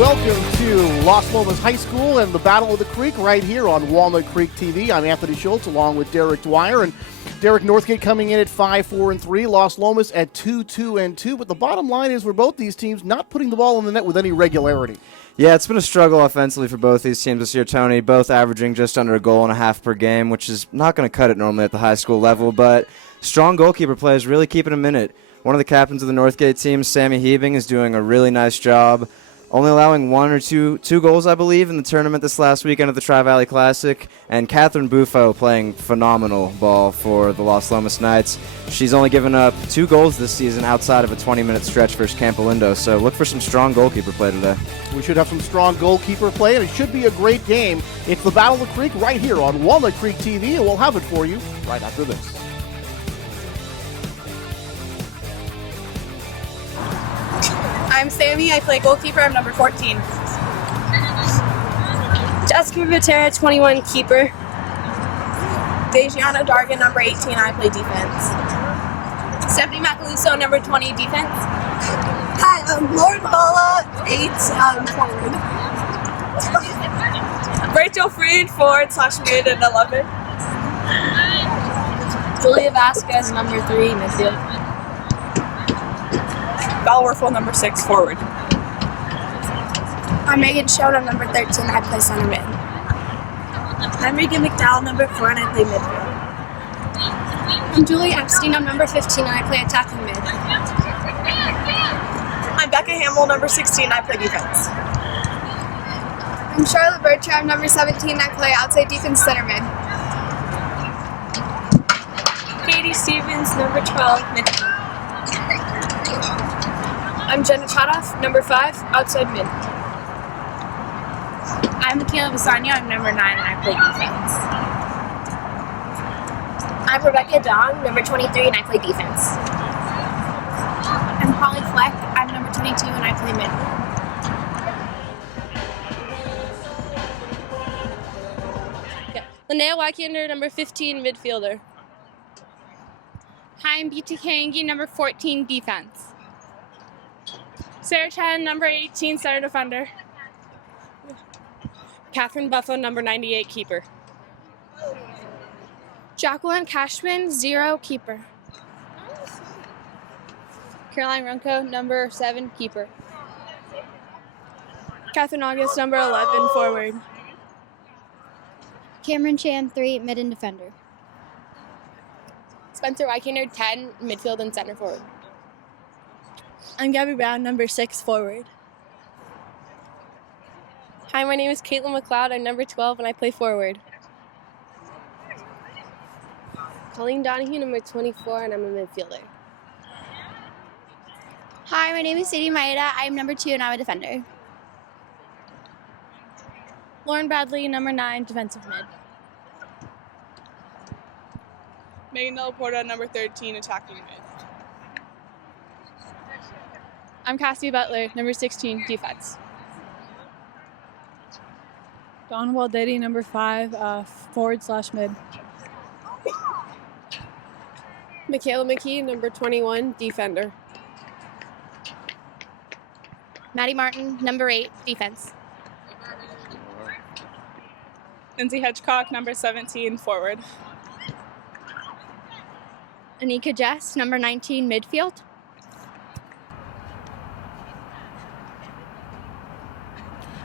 Welcome to Los Lomas High School and the Battle of the Creek right here on Walnut Creek TV. I'm Anthony Schultz along with Derek Dwyer, and Derek, Northgate coming in at 5-4-3, Los Lomas at 2-2-2. But the bottom line is, for both these teams, not putting the ball in the net with any regularity. Yeah, it's been a struggle offensively for both these teams this year, Tony, both averaging just under a goal and a half per game, which is not going to cut it normally at the high school level, but strong goalkeeper play is really keeping them in it. One of the captains of the Northgate team, Sammy Hebing, is doing a really nice job, only allowing one or two goals, I believe, in the tournament this last weekend at the Tri-Valley Classic. And Catherine Buffo playing phenomenal ball for the Los Lomas Knights. She's only given up 2 goals this season outside of a 20-minute stretch versus Campo Lindo. So look for some strong goalkeeper play today. We should have some strong goalkeeper play, and it should be a great game. It's the Battle of the Creek right here on Walnut Creek TV, and we'll have it for you right after this. I'm Sammy. I play goalkeeper. I'm number 14. Jessica Vitera, 21, keeper. Dejiana Dargan, number 18. I play defense. Stephanie Macaluso, number 20, defense. Hi, I'm Lauren Bala, 8, forward. Rachel Freed, forward/mid, and 11. Julia Vasquez, number 3, midfield. Val Werfel, number 6, forward. I'm Megan Schoen, I'm number 13, I play center mid. I'm Regan McDowell, number 4, and I play midfield. I'm Julie Epstein, I'm number 15, and I play attacking mid. I'm Becca Hamill, number 16, I play defense. I'm Charlotte Bircher, I'm number 17, I play outside defense center mid. Katie Stevens, number 12, midfield. I'm Jenna Chadoff, number 5, outside mid. I'm Michaela Visagno, I'm number 9, and I play defense. I'm Rebecca Dong, number 23, and I play defense. I'm Holly Fleck, I'm number 22, and I play mid. Linnea Wykander, number 15, midfielder. Hi, I'm BTK Angie, number 14, defense. Sarah Chen, number 18, center defender. Catherine Buffo, number 98, keeper. Jacqueline Cashman, 0, keeper. Caroline Runco, number 7, keeper. Catherine August, number 11, forward. Cameron Chan, 3, mid and defender. Spencer Wykander, 10, midfield and center forward. I'm Gabby Brown, number 6, forward. Hi, my name is Caitlin McLeod. I'm number 12, and I play forward. Colleen Donahue, number 24, and I'm a midfielder. Hi, my name is Sadie Maeda, I'm number 2, and I'm a defender. Lauren Bradley, number 9, defensive mid. Megan Delaporta, number 13, attacking mid. I'm Cassie Butler, number 16, defense. Dawn Waldedi, number 5, forward/mid. Michaela McKee, number 21, defender. Maddie Martin, number 8, defense. Lindsay Hedgecock, number 17, forward. Anika Jess, number 19, midfield.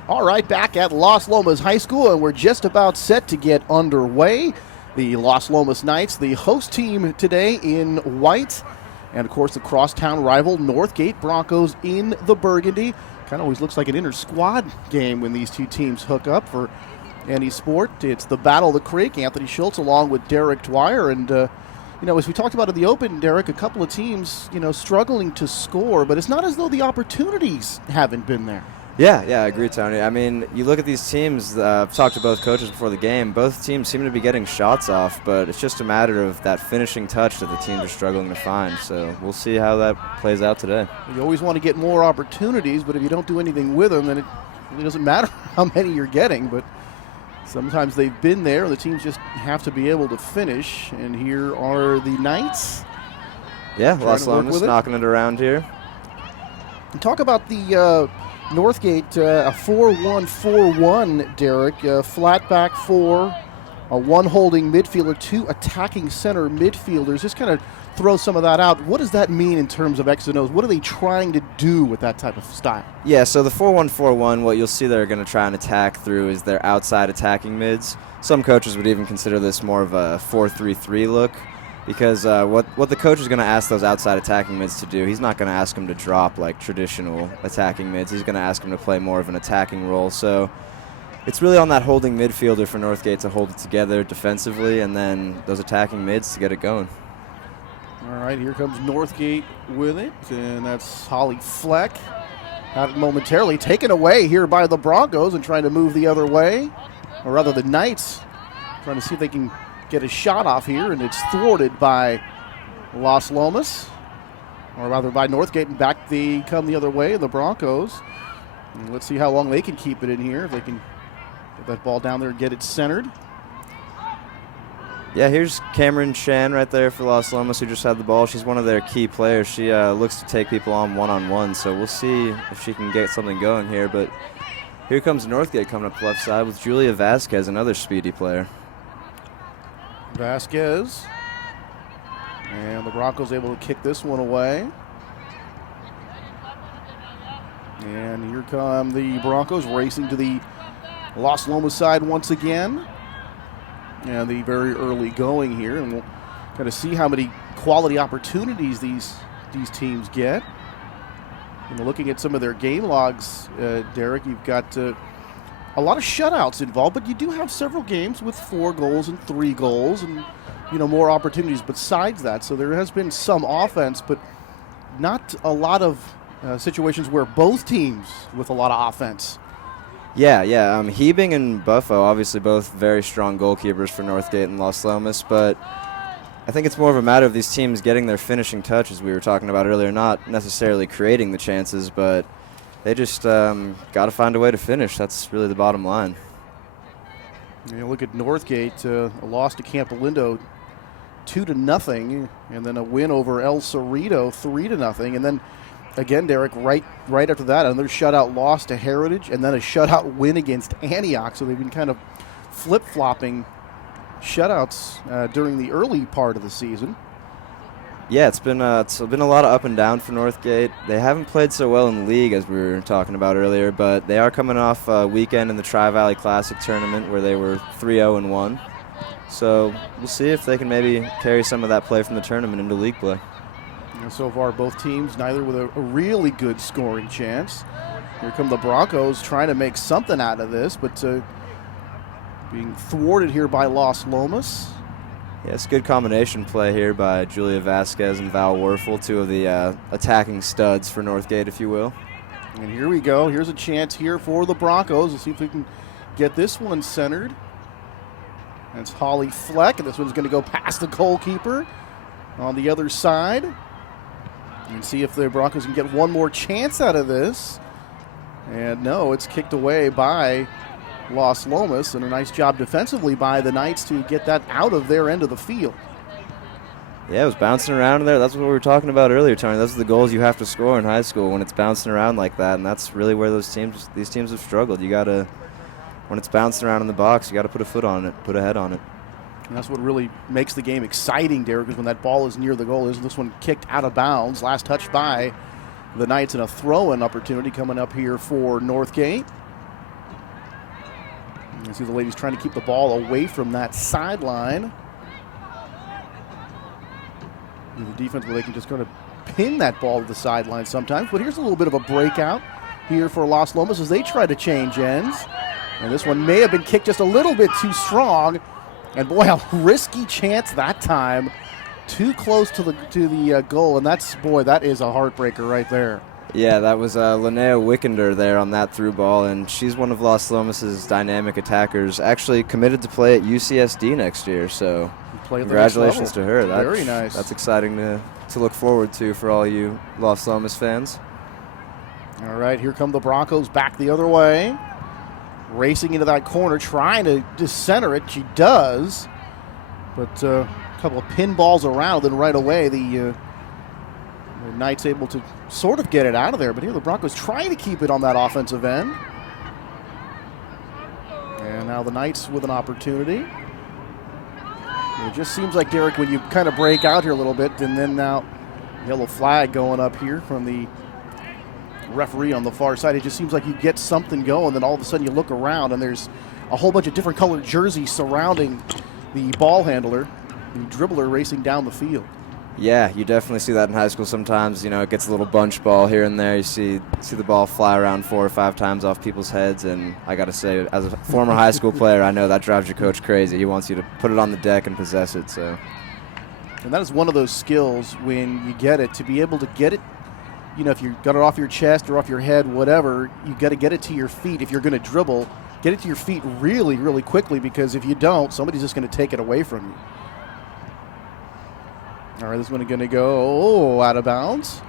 All right, back at Los Lomas High School, and we're just about set to get underway. The Los Lomas Knights, the host team today in white, and of course the crosstown rival Northgate Broncos in the burgundy. Kind of always looks like an inter-squad game when these two teams hook up for any sport. It's the Battle of the Creek. Anthony Schultz along with Derek Dwyer, and as we talked about in the open, Derek, a couple of teams, struggling to score, but it's not as though the opportunities haven't been there. Yeah, I agree, Tony. I mean, you look at these teams, I've talked to both coaches before the game, both teams seem to be getting shots off, but it's just a matter of that finishing touch that the teams are struggling to find. So we'll see how that plays out today. You always want to get more opportunities, but if you don't do anything with them, then it really doesn't matter how many you're getting. But sometimes they've been there, and the teams just have to be able to finish. And here are the Knights. Yeah, Los Lomas knocking it around here. And talk about the Northgate, a 4-1-4-1, Derek. Flat back four, a one holding midfielder, two attacking center midfielders. Just kind of throw some of that out. What does that mean in terms of X and O's? What are they trying to do with that type of style? Yeah, so the 4-1-4-1, what you'll see they're going to try and attack through is their outside attacking mids. Some coaches would even consider this more of a 4-3-3 look, because what the coach is going to ask those outside attacking mids to do, he's not going to ask them to drop like traditional attacking mids. He's going to ask them to play more of an attacking role. So it's really on that holding midfielder for Northgate to hold it together defensively, and then those attacking mids to get it going. All right, here comes Northgate with it, and that's Holly Fleck. Had it momentarily taken away here by the Broncos and trying to move the other way, or rather the Knights trying to see if they can get a shot off here, and it's thwarted by Los Lomas, or rather by Northgate, and back they come the other way, the Broncos. And let's see how long they can keep it in here, if they can get that ball down there and get it centered. Yeah, here's Cameron Shan right there for Los Lomas, who just had the ball. She's one of their key players. She looks to take people on one-on-one, so we'll see if she can get something going here. But here comes Northgate coming up the left side with Julia Vasquez, another speedy player. Vasquez. And the Broncos able to kick this one away. And here come the Broncos racing to the Los Lomas side once again. And the very early going here. And we'll kind of see how many quality opportunities these teams get. And looking at some of their game logs, Derek, you've got a lot of shutouts involved, but you do have several games with 4 goals and 3 goals and, more opportunities besides that. So there has been some offense, but not a lot of situations where both teams with a lot of offense. Yeah. Hebing and Buffo, obviously both very strong goalkeepers for Northgate and Los Lomas, but I think it's more of a matter of these teams getting their finishing touch, as we were talking about earlier, not necessarily creating the chances, but they just got to find a way to finish. That's really the bottom line. You look at Northgate, a loss to Campolindo 2-0, and then a win over El Cerrito 3-0, and then again, Derek, right after that, another shutout loss to Heritage, and then a shutout win against Antioch. So they've been kind of flip-flopping shutouts during the early part of the season. Yeah, it's been a lot of up and down for Northgate. They haven't played so well in league, as we were talking about earlier, but they are coming off a weekend in the Tri-Valley Classic tournament where they were 3-0-1. So we'll see if they can maybe carry some of that play from the tournament into league play. And so far, both teams, neither with a really good scoring chance. Here come the Broncos trying to make something out of this, but being thwarted here by Los Lomas. Yeah, it's a good combination play here by Julia Vasquez and Val Werfel, two of the attacking studs for Northgate, if you will. And here we go. Here's a chance here for the Broncos. Let's see if we can get this one centered. That's Holly Fleck, and this one's going to go past the goalkeeper on the other side. And see if the Broncos can get one more chance out of this. And no, it's kicked away by Los Lomas, and a nice job defensively by the Knights to get that out of their end of the field. Yeah, it was bouncing around in there. That's what we were talking about earlier, Tony. Those are the goals you have to score in high school when it's bouncing around like that, and that's really where these teams have struggled. You gotta, when it's bouncing around in the box, you got to put a foot on it, put a head on it. And that's what really makes the game exciting, Derek, is when that ball is near the goal. Is this one kicked out of bounds? Last touch by the Knights, and a throw-in opportunity coming up here for Northgate. You see the ladies trying to keep the ball away from that sideline. The defense, where they can just kind of pin that ball to the sideline sometimes. But here's a little bit of a breakout here for Los Lomas as they try to change ends. And this one may have been kicked just a little bit too strong. And boy, a risky chance that time. Too close to the goal, and that is a heartbreaker right there. Yeah, that was Linnea Wickender there on that through ball, and she's one of Los Lomas' dynamic attackers. Actually committed to play at UCSD next year, so congratulations to her. Very nice. That's exciting to look forward to for all you Los Lomas fans. All right, here come the Broncos back the other way. Racing into that corner, trying to just center it. She does. But a couple of pinballs around, and right away the The Knights able to sort of get it out of there, but here the Broncos trying to keep it on that offensive end. And now the Knights with an opportunity. It just seems like, Derek, when you kind of break out here a little bit, and then now yellow flag going up here from the referee on the far side, it just seems like you get something going, then all of a sudden you look around and there's a whole bunch of different colored jerseys surrounding the ball handler, the dribbler racing down the field. Yeah, you definitely see that in high school sometimes. You know, it gets a little bunch ball here and there. You see the ball fly around 4 or 5 times off people's heads, and I got to say, as a former high school player, I know that drives your coach crazy. He wants you to put it on the deck and possess it. So, and that is one of those skills when you get it, to be able to get it, you know, if you got it off your chest or off your head, whatever, you got to get it to your feet. If you're going to dribble, get it to your feet really, really quickly, because if you don't, somebody's just going to take it away from you. All right, this one going to go out of bounds.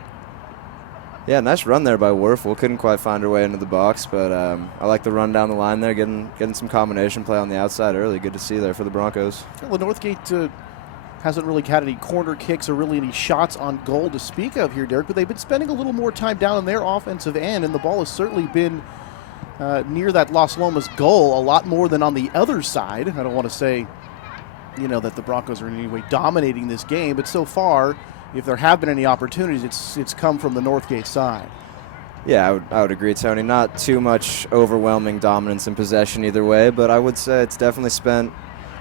Yeah, nice run there by Werfel. Couldn't quite find her way into the box, but I like the run down the line there, getting some combination play on the outside early. Good to see there for the Broncos. Well, Northgate hasn't really had any corner kicks or really any shots on goal to speak of here, Derek, but they've been spending a little more time down in their offensive end, and the ball has certainly been near that Los Lomas goal a lot more than on the other side. I don't want to say, you know, that the Broncos are in any way dominating this game, but so far, if there have been any opportunities, it's come from the Northgate side. Yeah, I would agree, Tony. Not too much overwhelming dominance in possession either way, but I would say it's definitely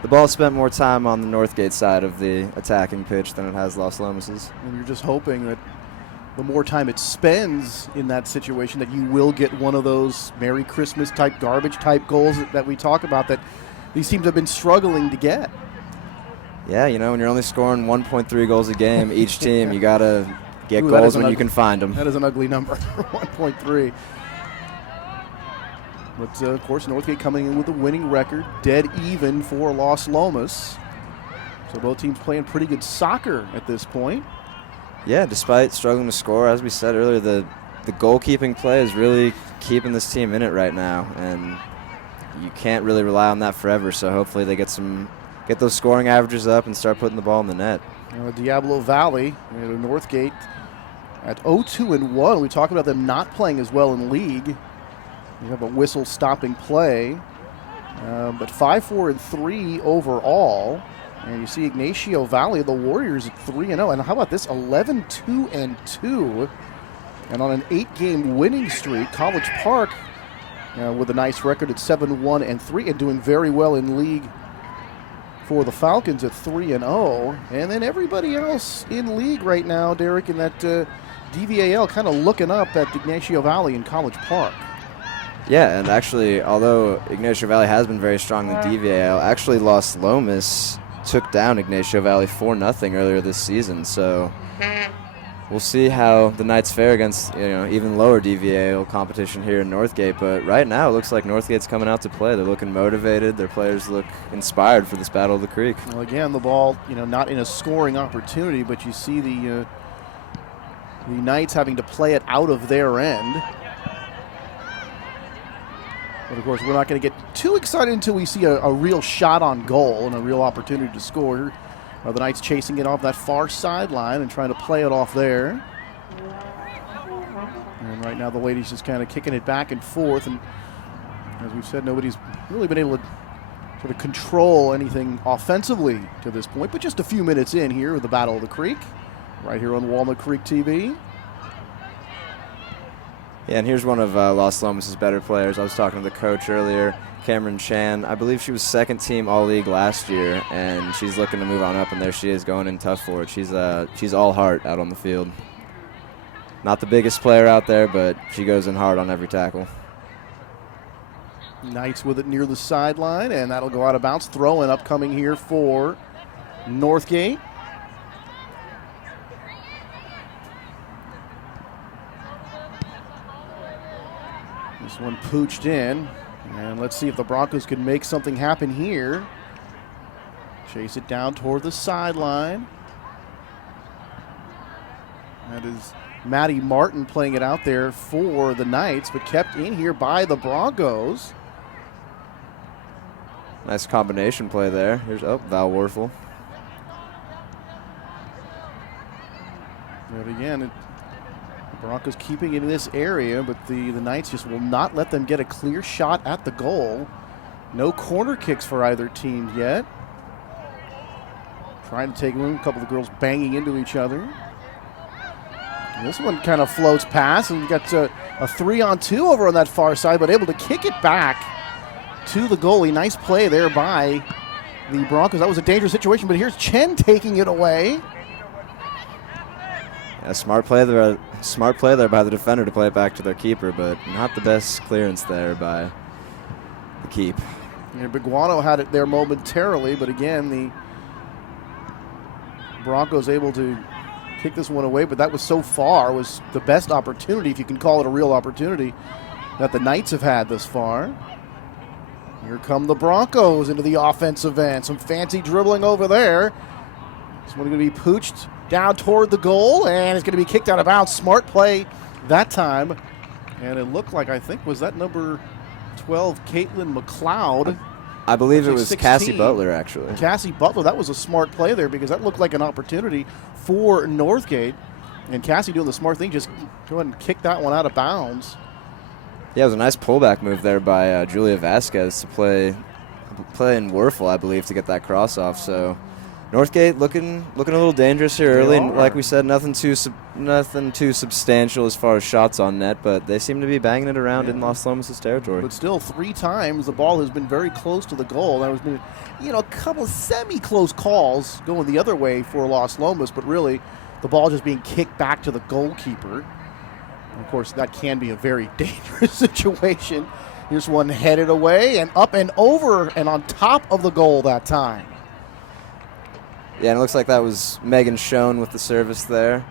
the ball spent more time on the Northgate side of the attacking pitch than it has Los Lomas's. And you're just hoping that the more time it spends in that situation, that you will get one of those Merry Christmas type, garbage type goals that we talk about that these teams have been struggling to get. Yeah, you know, when you're only scoring 1.3 goals a game, each team, you got to get goals when you can find them. That is an ugly number, 1.3. But, of course, Northgate coming in with a winning record, dead even for Los Lomas. So both teams playing pretty good soccer at this point. Yeah, despite struggling to score, as we said earlier, the goalkeeping play is really keeping this team in it right now, and you can't really rely on that forever, so hopefully they get those scoring averages up and start putting the ball in the net. Diablo Valley, Northgate at 0-2-1. We talk about them not playing as well in league. We have a whistle-stopping play, but 5-4-3 overall. And you see Ignacio Valley, the Warriors, at 3-0. And how about this, 11-2-2. And on an 8-game winning streak, College Park with a nice record at 7-1-3 and doing very well in league for the Falcons at 3-0. And then everybody else in league right now, Derek, in that DVAL, kind of looking up at Ignacio Valley and College Park. Yeah, and actually, although Ignacio Valley has been very strong in the DVAL, actually Los Lomas took down Ignacio Valley 4-0 earlier this season. So we'll see how the Knights fare against even lower DVAL competition here in Northgate. But right now, it looks like Northgate's coming out to play. They're looking motivated. Their players look inspired for this Battle of the Creek. Well, again, the ball, not in a scoring opportunity, but you see the Knights having to play it out of their end. But, of course, we're not going to get too excited until we see a real shot on goal and a real opportunity to score. The Knights chasing it off that far sideline and trying to play it off there. And right now the ladies just kind of kicking it back and forth. And as we've said, nobody's really been able to sort of control anything offensively to this point. But just a few minutes in here with the Battle of the Creek, right here on Walnut Creek TV. Yeah, and here's one of Los Lomas' better players. I was talking to the coach earlier, Cameron Chan. I believe she was second team All-League last year, and she's looking to move on up, and there she is going in tough for it. She's all heart out on the field. Not the biggest player out there, but she goes in hard on every tackle. Knights with it near the sideline, and that'll go out of bounds. Throw-in upcoming here for Northgate. This one pooched in, and let's see if the Broncos can make something happen here. Chase it down toward the sideline. That is Maddie Martin playing it out there for the Knights, but kept in here by the Broncos. Nice combination play there. Here's Val Werfel. But again, the Broncos keeping it in this area, but the Knights just will not let them get a clear shot at the goal. No corner kicks for either team yet. Trying to take room, a couple of girls banging into each other. And this one kind of floats past, and you got a 3-on-2 over on that far side, but able to kick it back to the goalie. Nice play there by the Broncos. That was a dangerous situation, but here's Chen taking it away. Yeah, smart play there by the defender to play it back to their keeper, but not the best clearance there by the keep. Yeah, Biguano had it there momentarily, but again, the Broncos able to kick this one away, but that was so far was the best opportunity, if you can call it a real opportunity, that the Knights have had thus far. Here come the Broncos into the offensive end. Some fancy dribbling over there. This one going to be pooched down toward the goal, and it's going to be kicked out of bounds. Smart play that time. And it looked like, I think, was that number 12, Caitlin McLeod? I believe it was 16. Cassie Butler, actually. Cassie Butler, that was a smart play there because that looked like an opportunity for Northgate. And Cassie doing the smart thing, just go ahead and kick that one out of bounds. Yeah, it was a nice pullback move there by Julia Vasquez to play in Werfel, I believe, to get that cross off. So Northgate looking a little dangerous here early. And like we said, nothing too substantial as far as shots on net, but they seem to be banging it around in Los Lomas' territory. But still, 3 times the ball has been very close to the goal. There has been, a couple semi-close calls going the other way for Los Lomas, but really the ball just being kicked back to the goalkeeper. And of course, that can be a very dangerous situation. Here's one headed away and up and over and on top of the goal that time. Yeah, and it looks like that was Megan Schoen with the service there.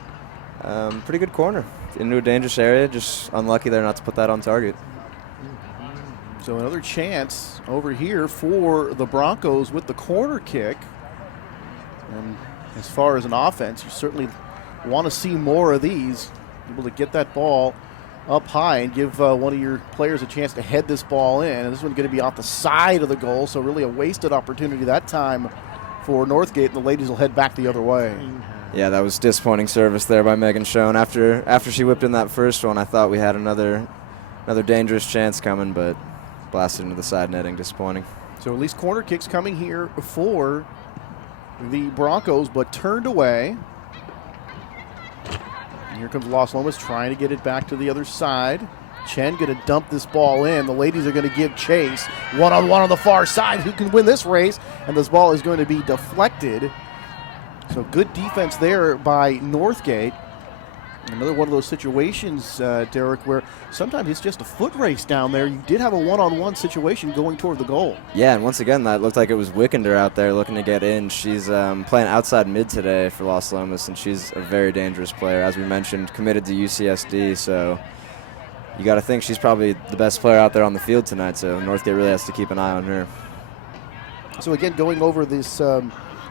Pretty good corner into a dangerous area. Just unlucky there not to put that on target. So another chance over here for the Broncos with the corner kick. And as far as an offense, you certainly want to see more of these. Able to get that ball up high and give one of your players a chance to head this ball in. And this one's going to be off the side of the goal, so really a wasted opportunity that time for Northgate. The ladies will head back the other way. Yeah, that was disappointing service there by Megan Schoen. After she whipped in that first one, I thought we had another dangerous chance coming, but blasted into the side netting. Disappointing. So at least corner kicks coming here for the Broncos, but turned away. And here comes Los Lomas trying to get it back to the other side. Chen going to dump this ball in. The ladies are going to give chase. One-on-one on the far side. Who can win this race? And this ball is going to be deflected. So good defense there by Northgate. Another one of those situations, Derek, where sometimes it's just a foot race down there. You did have a one-on-one situation going toward the goal. Yeah, and once again, that looked like it was Wickender out there looking to get in. She's playing outside mid today for Los Lomas, and she's a very dangerous player. As we mentioned, committed to UCSD, so you got to think she's probably the best player out there on the field tonight, so Northgate really has to keep an eye on her. So again, going over this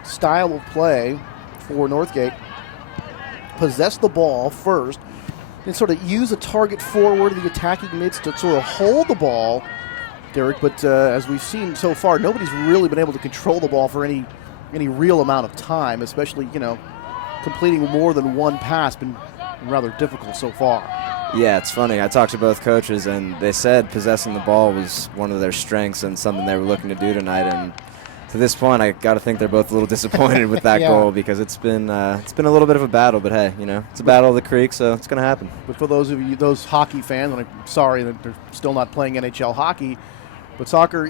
style of play for Northgate, possess the ball first and sort of use a target forward, the attacking mids to sort of hold the ball, Derek, but as we've seen so far, nobody's really been able to control the ball for any real amount of time, especially, completing more than one pass been rather difficult so far. Yeah, it's funny. I talked to both coaches, and they said possessing the ball was one of their strengths and something they were looking to do tonight. And to this point, I got to think they're both a little disappointed with that goal because it's been a little bit of a battle. But hey, it's a battle of the creek, so it's going to happen. But for those of you, those hockey fans, and I'm sorry that they're still not playing NHL hockey, but soccer,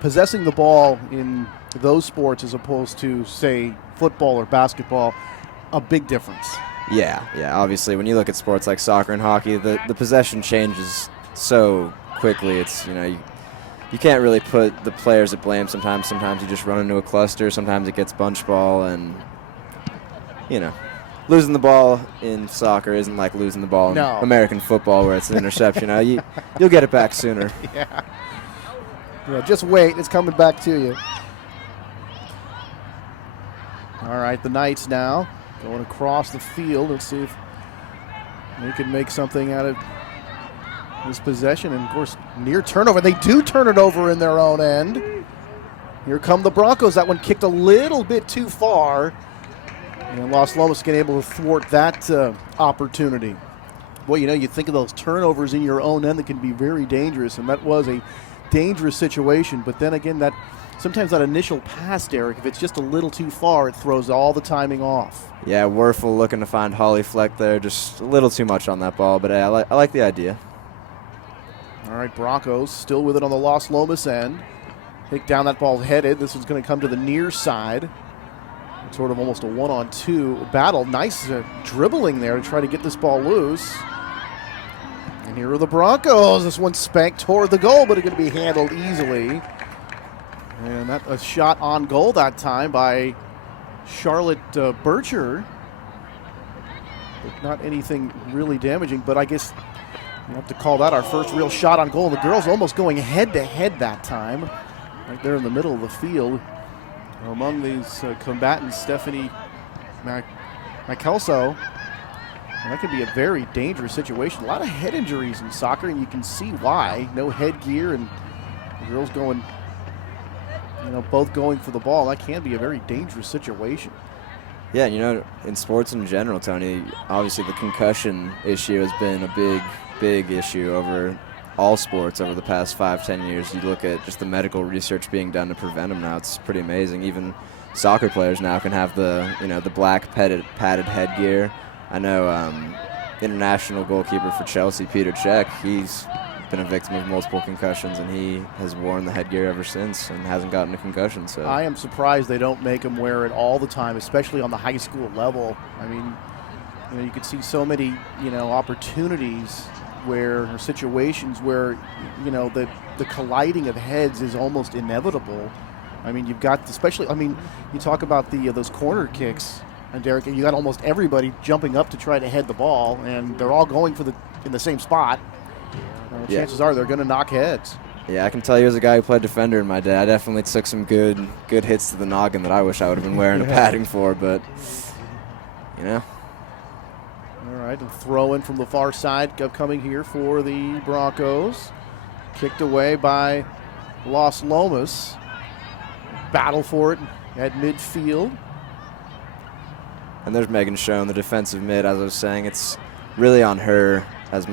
possessing the ball in those sports as opposed to, say, football or basketball, a big difference. Yeah. Obviously, when you look at sports like soccer and hockey, the possession changes so quickly. It's you can't really put the players at blame. Sometimes you just run into a cluster. Sometimes it gets bunch ball, and losing the ball in soccer isn't like losing the ball in American football where it's an interception. You'll get it back sooner. Yeah, just wait. It's coming back to you. All right, the Knights now going across the field. Let's see if they can make something out of this possession. And, of course, near turnover. They do turn it over in their own end. Here come the Broncos. That one kicked a little bit too far. And Los Lomas getting able to thwart that opportunity. Boy, you think of those turnovers in your own end that can be very dangerous, and that was a dangerous situation. But then again, that sometimes that initial pass, Derek, if it's just a little too far, it throws all the timing off. Yeah, Werfel looking to find Holly Fleck there. Just a little too much on that ball, but I like the idea. All right, Broncos still with it on the Los Lomas end. Take down that ball headed. This is going to come to the near side. Sort of almost a one-on-two battle. Nice dribbling there to try to get this ball loose. And here are the Broncos. This one spanked toward the goal, but it's going to be handled easily. And that a shot on goal that time by Charlotte Bircher. But not anything really damaging, but I guess we'll have to call that our first real shot on goal. The girls almost going head-to-head that time. Right there in the middle of the field. Among these combatants, Stephanie Michelso. And that could be a very dangerous situation. A lot of head injuries in soccer, and you can see why. No headgear, and the girls going, both going for the ball. That can be a very dangerous situation. Yeah, in sports in general, Tony, obviously the concussion issue has been a big issue over all sports over the past 5-10 years. You look at just the medical research being done to prevent them now. It's pretty amazing. Even soccer players now can have the black padded headgear. I know international goalkeeper for Chelsea, Peter Cech, he's been a victim of multiple concussions, and he has worn the headgear ever since and hasn't gotten a concussion. So I am surprised they don't make him wear it all the time, especially on the high school level. I mean, you could see so many, opportunities or situations where, the colliding of heads is almost inevitable. I mean, you've got, especially, you talk about those corner kicks, and Derek, you got almost everybody jumping up to try to head the ball, and they're all going in the same spot. Chances are they're going to knock heads. Yeah, I can tell you as a guy who played defender in my day, I definitely took some good hits to the noggin that I wish I would have been wearing a padding for, but, All right, and throw in from the far side coming here for the Broncos. Kicked away by Los Lomas. Battle for it at midfield. And there's Megan Schoen, the defensive mid. As I was saying, it's really on her, as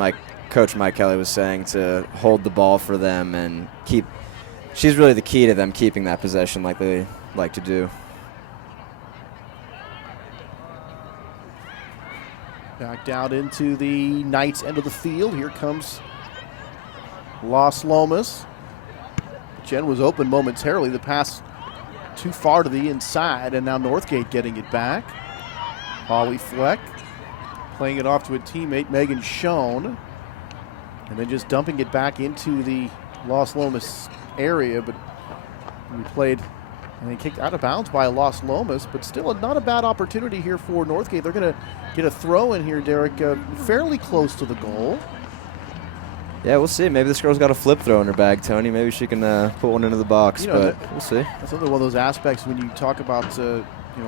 Coach Mike Kelly was saying, to hold the ball for them and keep. She's really the key to them keeping that possession like they like to do. Back down into the Knights end of the field. Here comes Los Lomas. Jen was open momentarily. The pass too far to the inside, and now Northgate getting it back. Holly Fleck playing it off to a teammate, Megan Schoen, and then just dumping it back into the Los Lomas area, but we played and kicked out of bounds by Los Lomas, but still not a bad opportunity here for Northgate. They're going to get a throw in here, Derek, fairly close to the goal. Yeah, we'll see. Maybe this girl's got a flip throw in her bag, Tony. Maybe she can put one into the box, but we'll see. That's another one of those aspects when you talk about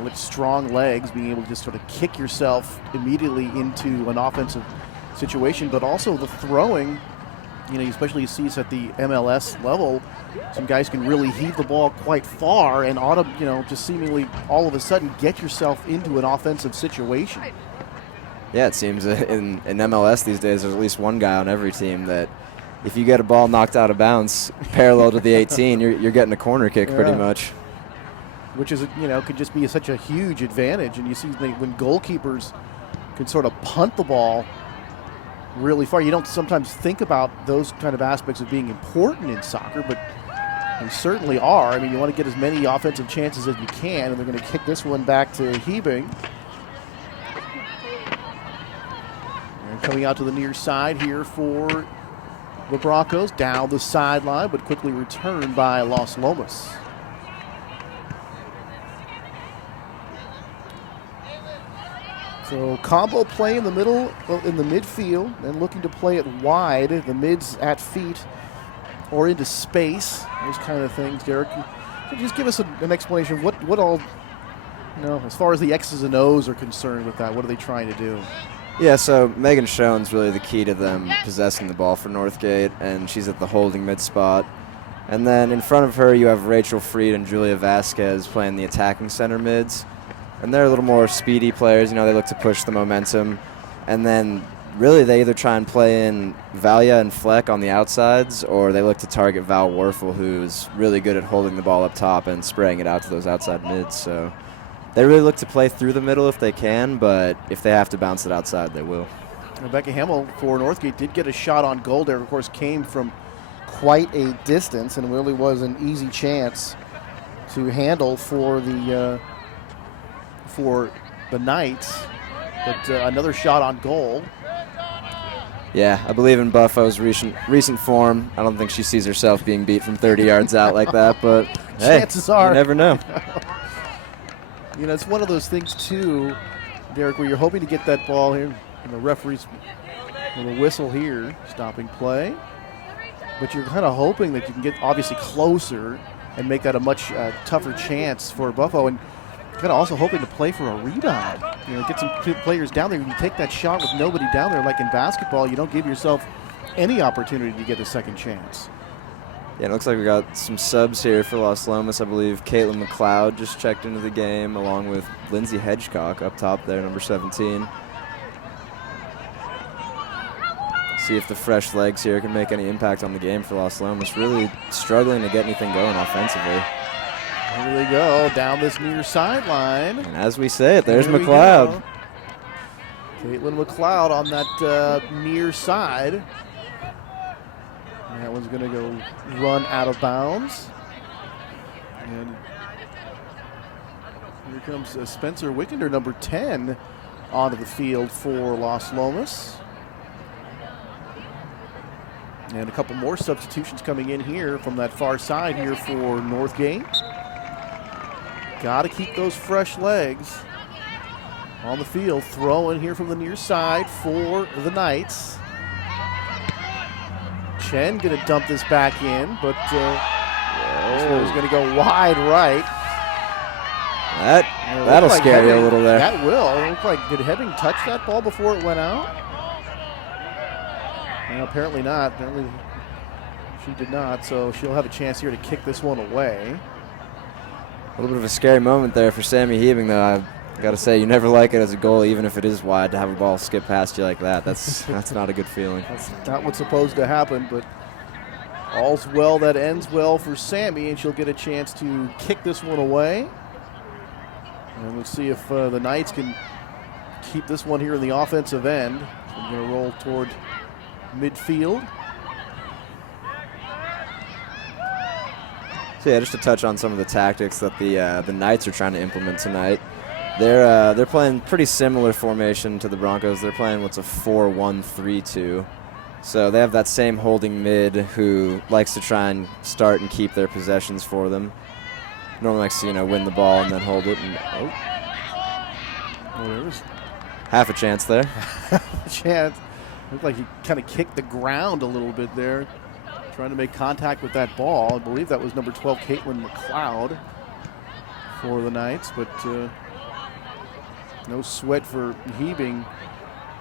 with strong legs, being able to just sort of kick yourself immediately into an offensive situation, but also the throwing. Especially you see this at the MLS level, some guys can really heave the ball quite far and just seemingly all of a sudden get yourself into an offensive situation. Yeah, it seems in MLS these days there's at least one guy on every team that if you get a ball knocked out of bounds parallel to the 18, you're getting a corner kick pretty much. Which is, could just be such a huge advantage. And you see when goalkeepers can sort of punt the ball really far. You don't sometimes think about those kind of aspects of being important in soccer, but they certainly are. You want to get as many offensive chances as you can, and they're going to kick this one back to Hebing. And coming out to the near side here for the Broncos, down the sideline, but quickly returned by Los Lomas. So combo play in the middle, in the midfield, and looking to play it wide. The mids at feet or into space. Those kind of things, Derek. So just give us an explanation of what all, as far as the X's and O's are concerned with that. What are they trying to do? Yeah, so Megan Schoen's really the key to them possessing the ball for Northgate, and she's at the holding mid spot. And then in front of her, you have Rachel Freed and Julia Vasquez playing the attacking center mids. and they're a little more speedy players. You know, they look to push the momentum, and then really they either try and play in Valia and Fleck on the outsides, or they look to target Val Werfel, who's really good at holding the ball up top and spraying it out to those outside mids. So they really look to play through the middle if they can, but if they have to bounce it outside, they will. Rebecca Hamill for Northgate did get a shot on goal there. Of course, came from quite a distance and really was an easy chance to handle for the Knights. But another shot on goal. Yeah, I believe in Buffo's recent form. I don't think she sees herself being beat from 30 yards out like that, but hey, chances are. You never know. You know, it's one of those things, too, Derek, where you're hoping to get that ball here, and the referee's with a whistle here, stopping play. But you're kind of hoping that you can get obviously closer and make that a much tougher chance for Buffo, and kind of also hoping to play for a rebound. You know, get some players down there. When you take that shot with nobody down there, like in basketball, you don't give yourself any opportunity to get a second chance. Yeah, it looks like we got some subs here for Los Lomas. I believe Caitlin McLeod just checked into the game, along with Lindsay Hedgecock up top there, number 17. See if the fresh legs here can make any impact on the game for Los Lomas. Really struggling to get anything going offensively. Here they go, down this near sideline. And as we say it, there's McLeod. Caitlin McLeod on that near side. And that one's going to go run out of bounds. And here comes Spencer Wickender, number 10, onto the field for Los Lomas. And a couple more substitutions coming in here from that far side here for Northgate. Got to keep those fresh legs on the field. Throw in here from the near side for the Knights. Chen going to dump this back in, but this one is going to go wide right. That'll scare you a little there. That will. It looked like, did Hebbing touch that ball before it went out? Well, apparently not. Apparently she did not, so she'll have a chance here to kick this one away. A little bit of a scary moment there for Sammy Hebing, though. I got to say, you never like it as a goal, even if it is wide, to have a ball skip past you like that. That's not a good feeling. That's not what's supposed to happen, but all's well that ends well for Sammy, and she'll get a chance to kick this one away. And we'll see if the Knights can keep this one here in the offensive end. So we're going to roll toward midfield. So yeah, just to touch on some of the tactics that the Knights are trying to implement tonight. They're playing pretty similar formation to the Broncos. They're playing what's a 4-1-3-2. So they have that same holding mid who likes to try and start and keep their possessions for them. Normally likes to win the ball and then hold it. And there was half a chance there. Half a chance. Looked like he kind of kicked the ground a little bit there, trying to make contact with that ball. I believe that was number 12, Caitlin McLeod, for the Knights, but no sweat for Hebing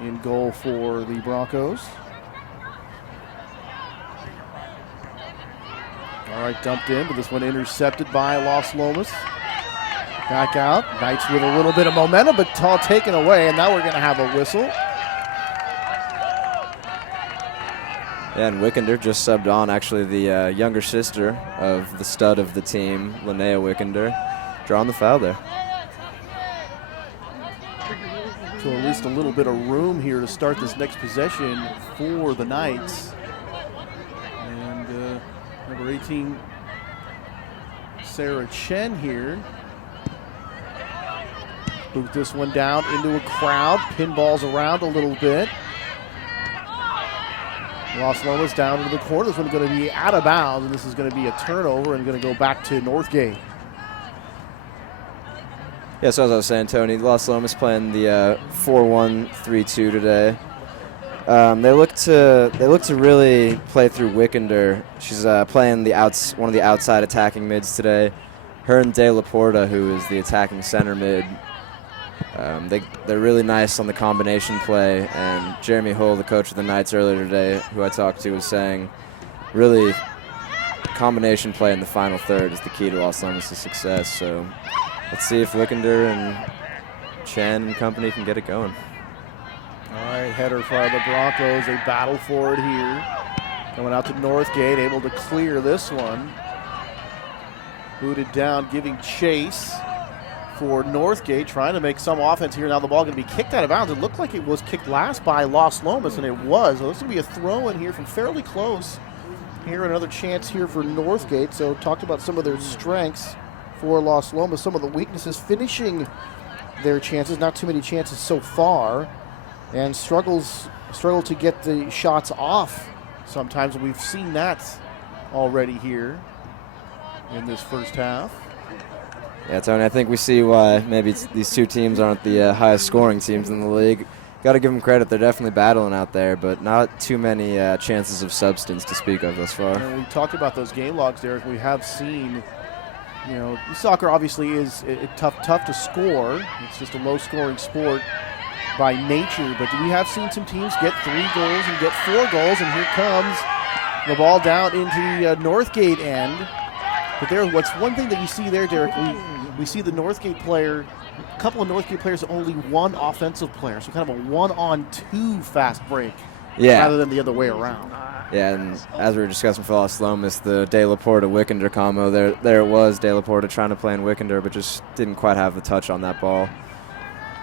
in goal for the Broncos. All right, dumped in, but this one intercepted by Los Lomas. Back out. Knights with a little bit of momentum, but all taken away, and now we're going to have a whistle. Yeah, and Wickender just subbed on, actually the younger sister of the stud of the team, Linnea Wickender, drawing the foul there. So at least a little bit of room here to start this next possession for the Knights. And number 18, Sarah Chen here. Boot this one down into a crowd, pinballs around a little bit. Los Lomas down into the corner. This one's going to be out of bounds, and this is going to be a turnover and going to go back to Northgate. Yeah, so as I was saying, Tony, Los Lomas playing the 4-1-3-2 today. They look to really play through Wickender. She's playing one of the outside attacking mids today. Her and De La Porta, who is the attacking center mid. They're really nice on the combination play, and Jeremy Hull, the coach of the Knights earlier today, who I talked to, was saying really combination play in the final third is the key to Los Lomas' success. So let's see if Wickender and Chen and company can get it going. All right, header for the Broncos. They battle for it here. Coming out to Northgate, able to clear this one. Booted down, giving chase for Northgate, trying to make some offense here. Now the ball going to be kicked out of bounds. It looked like it was kicked last by Los Lomas, and it was. So this is going to be a throw in here from fairly close. Here, another chance here for Northgate. So talked about some of their strengths for Los Lomas, some of the weaknesses, finishing their chances. Not too many chances so far, and struggle to get the shots off sometimes. We've seen that already here in this first half. Yeah, Tony, I think we see why maybe these two teams aren't the highest scoring teams in the league. Got to give them credit. They're definitely battling out there, but not too many chances of substance to speak of thus far. And we talked about those game logs, Derek. We have seen, soccer obviously is tough to score. It's just a low-scoring sport by nature, but we have seen some teams get 3 goals and get 4 goals, and here comes the ball down into the Northgate end. But what's one thing that you see there, Derek, we see the Northgate player, a couple of Northgate players, only one offensive player, so kind of a 1-on-2 fast break rather than the other way around. Yeah, and as we were discussing for Los Lomas, the De La Porta-Wickander combo, there it was, De La Porta trying to play in Wickander, but just didn't quite have the touch on that ball.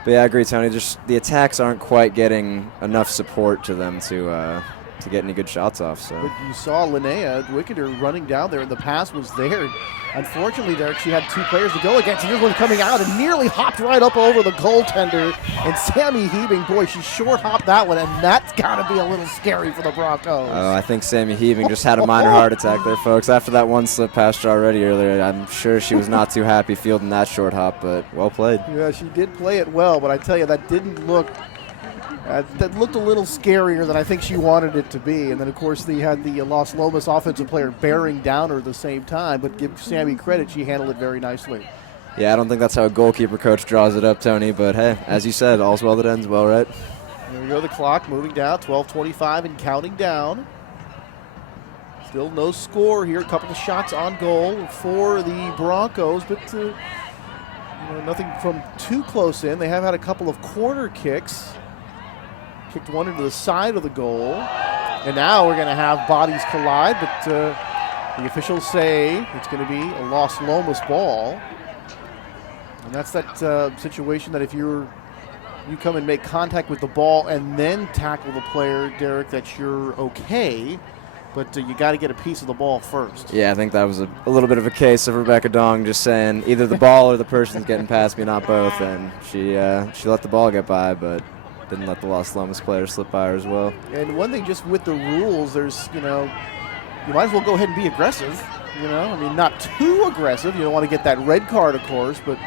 But yeah, I agree, Tony. Just the attacks aren't quite getting enough support to them to get any good shots off. So. But you saw Linnea Wickander running down there, and the pass was there. Unfortunately, Derek, she had 2 players to go against, and this one coming out and nearly hopped right up over the goaltender. And Sammy Hebing, boy, she short hopped that one, and that's got to be a little scary for the Broncos. Oh, I think Sammy Hebing just had a minor heart attack there, folks. After that one slip past you already earlier, I'm sure she was not too happy fielding that short hop, but well played. Yeah, she did play it well, but I tell you, that didn't look... that looked a little scarier than I think she wanted it to be. And then, of course, they had the Los Lomas offensive player bearing down her at the same time. But give Sammy credit, she handled it very nicely. Yeah, I don't think that's how a goalkeeper coach draws it up, Tony. But, hey, as you said, all's well that ends well, right? There we go, the clock moving down, 12:25 and counting down. Still no score here. A couple of shots on goal for the Broncos, but nothing from too close in. They have had a couple of corner kicks. Kicked one into the side of the goal. And now we're going to have bodies collide, but the officials say it's going to be a Los Lomas ball. And that's that situation that if you come and make contact with the ball and then tackle the player, Derek, that you're okay. But you got to get a piece of the ball first. Yeah, I think that was a little bit of a case of Rebecca Dong just saying either the ball or the person's getting past me, not both. And she let the ball get by, but didn't let the Los Lomas player slip by her as well. And one thing just with the rules, there's, you might as well go ahead and be aggressive. I mean, not too aggressive. You don't want to get that red card, of course, but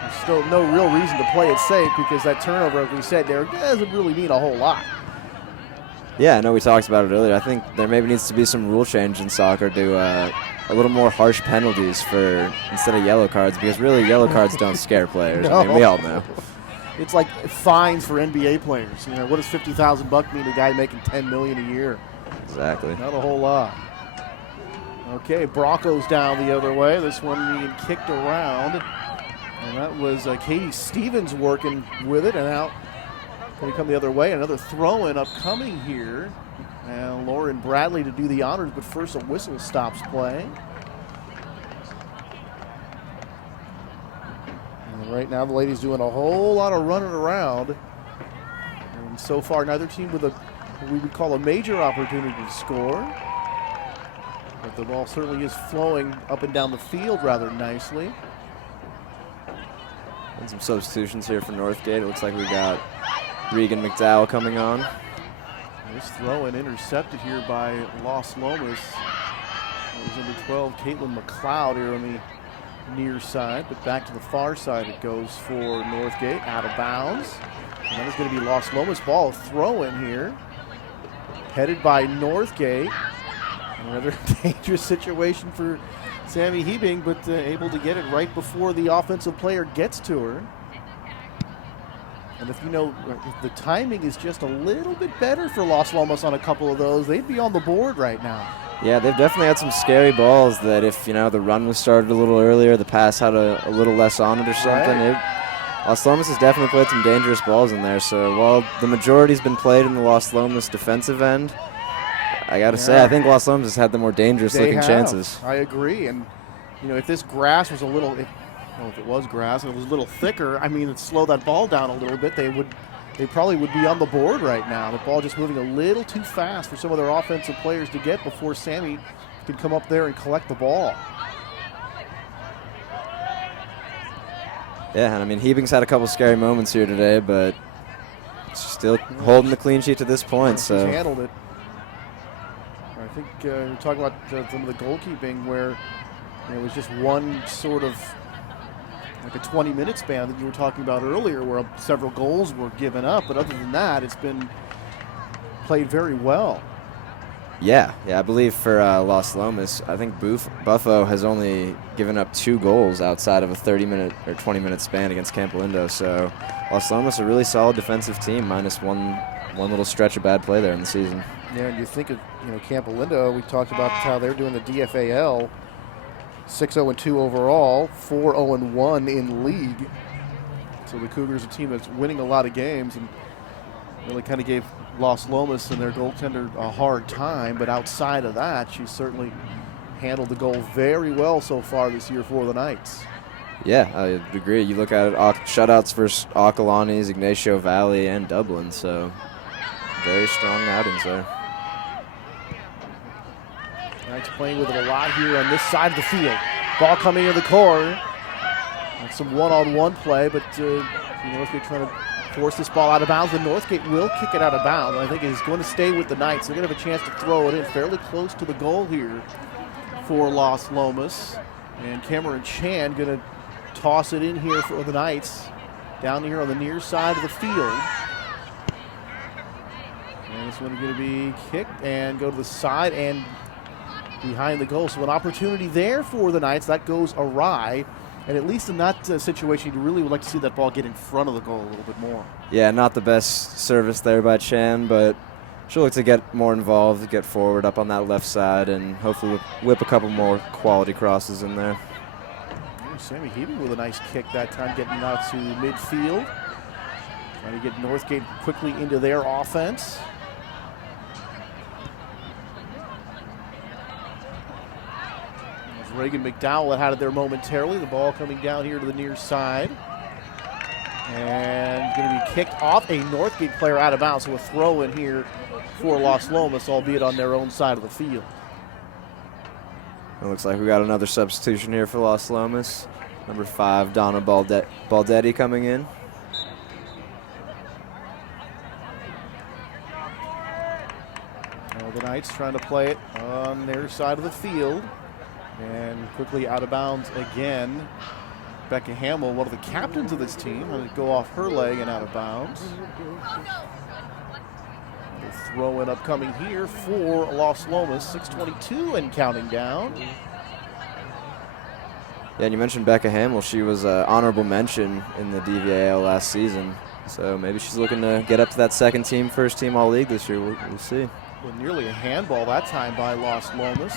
there's still no real reason to play it safe because that turnover, as we said, Derek, doesn't really mean a whole lot. Yeah, I know we talked about it earlier. I think there maybe needs to be some rule change in soccer to a little more harsh penalties instead of yellow cards, because really yellow cards don't scare players. No. I mean, we all know. It's like fines for NBA players. What does $50,000 mean to a guy making $10 million a year? Exactly. Not a whole lot. Okay, Broncos down the other way. This one being kicked around. And that was Katie Stevens working with it. And now going to come the other way. Another throw-in upcoming here. And Lauren Bradley to do the honors, but first a whistle stops play. Right now, the ladies doing a whole lot of running around. And so far, neither team with what we would call a major opportunity to score. But the ball certainly is flowing up and down the field rather nicely. And some substitutions here for Northgate. It looks like we got Regan McDowell coming on. This throw-in intercepted here by Los Lomas. It was number 12, Caitlin McLeod here on the near side, but back to the far side it goes for Northgate, out of bounds. And that is going to be Los Lomas ball, a throw-in here. Headed by Northgate. Another dangerous situation for Sammy Hebing, but able to get it right before the offensive player gets to her. And if the timing is just a little bit better for Los Lomas on a couple of those, they'd be on the board right now. Yeah, they've definitely had some scary balls that if, the run was started a little earlier, the pass had a little less on it or something, right. Los Lomas has definitely played some dangerous balls in there. So while the majority's been played in the Los Lomas defensive end, I got to say, I think Los Lomas has had the more dangerous-looking chances. I agree. And, if this grass was a little, if it was grass and it was a little thicker, I mean, it'd slow that ball down a little bit. They probably would be on the board right now. The ball just moving a little too fast for some of their offensive players to get before Sammy could come up there and collect the ball. Yeah, and I mean, Hebing's had a couple scary moments here today, but still holding the clean sheet to this point. So he's handled it. I think we're talking about some of the goalkeeping where it was just one sort of like a 20-minute span that you were talking about earlier where several goals were given up. But other than that, it's been played very well. Yeah, I believe for Los Lomas, I think Buffo has only given up 2 goals outside of a 30-minute or 20-minute span against Campolindo. So Los Lomas a really solid defensive team, minus one little stretch of bad play there in the season. Yeah, and you think of Campolindo. We talked about how they're doing the DFAL, 6-0-2 overall, 4-0-1 in league. So the Cougars, a team that's winning a lot of games, and really kind of gave Los Lomas and their goaltender a hard time. But outside of that, she certainly handled the goal very well so far this year for the Knights. Yeah, I agree. You look at it, shutouts versus Acalanes, Ignacio Valley, and Dublin. So very strong outings there. Knights playing with it a lot here on this side of the field. Ball coming in the corner. And some one-on-one play, but Northgate trying to force this ball out of bounds. And Northgate will kick it out of bounds. I think it's going to stay with the Knights. They're going to have a chance to throw it in fairly close to the goal here for Los Lomas. And Cameron Chan going to toss it in here for the Knights down here on the near side of the field. And this one is going to be kicked and go to the side and behind the goal. So an opportunity there for the Knights. That goes awry. And at least in that situation, you really would like to see that ball get in front of the goal a little bit more. Yeah, not the best service there by Chan, but she'll look to get more involved, get forward up on that left side, and hopefully whip a couple more quality crosses in there. Sammy Hebing with a nice kick that time, getting out to midfield. Trying to get Northgate quickly into their offense. Reagan McDowell that had it there momentarily. The ball coming down here to the near side. And going to be kicked off a Northgate player out of bounds. So a throw in here for Los Lomas, albeit on their own side of the field. It looks like we got another substitution here for Los Lomas. Number 5, Donna Baldetti coming in. Well, the Knights trying to play it on their side of the field. And quickly out of bounds again. Becca Hamill, one of the captains of this team, going to go off her leg and out of bounds. The throw in upcoming here for Los Lomas, 6:22 and counting down. Yeah, and you mentioned Becca Hamill. She was an honorable mention in the DVAL last season. So maybe she's looking to get up to that second team, first team all league this year. We'll see. Well, nearly a handball that time by Los Lomas.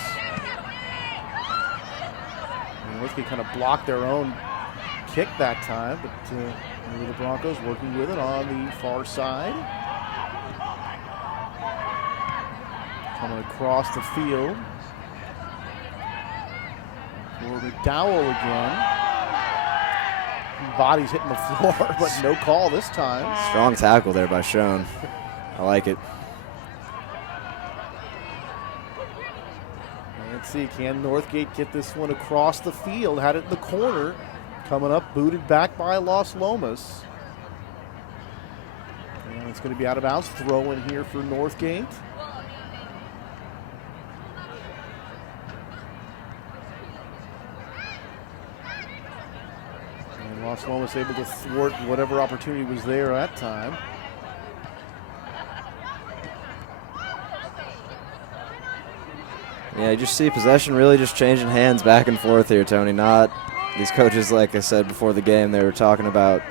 Northgate kind of blocked their own kick that time, but the Broncos working with it on the far side. Coming across the field for McDowell again. Body's hitting the floor, but no call this time. Strong tackle there by Schoen. I like it. Let's see, can Northgate get this one across the field? Had it in the corner. Coming up, booted back by Los Lomas. And it's going to be out of bounds. Throw in here for Northgate. And Los Lomas able to thwart whatever opportunity was there at that time. Yeah, you just see possession really just changing hands back and forth here, Tony. Not these coaches, like I said before the game, they were talking about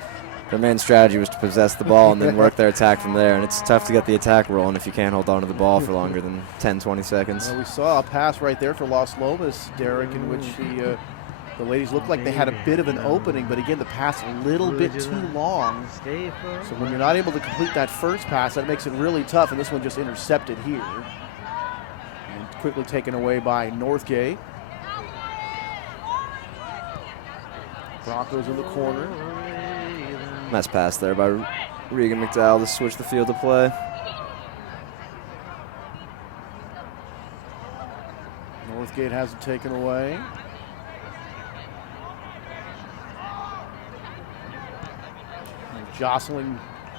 their main strategy was to possess the ball and then work their attack from there. And it's tough to get the attack rolling if you can't hold on to the ball for longer than 10, 20 seconds. Well, we saw a pass right there for Los Lomas, Derek, in which he The ladies looked like they had a bit of an opening, but again, the pass a little bit too long. So when you're not able to complete that first pass, that makes it really tough, and this one just intercepted here. And quickly taken away by Northgate. Broncos in the corner. Nice pass there by Regan McDowell to switch the field of play. Northgate has it taken away.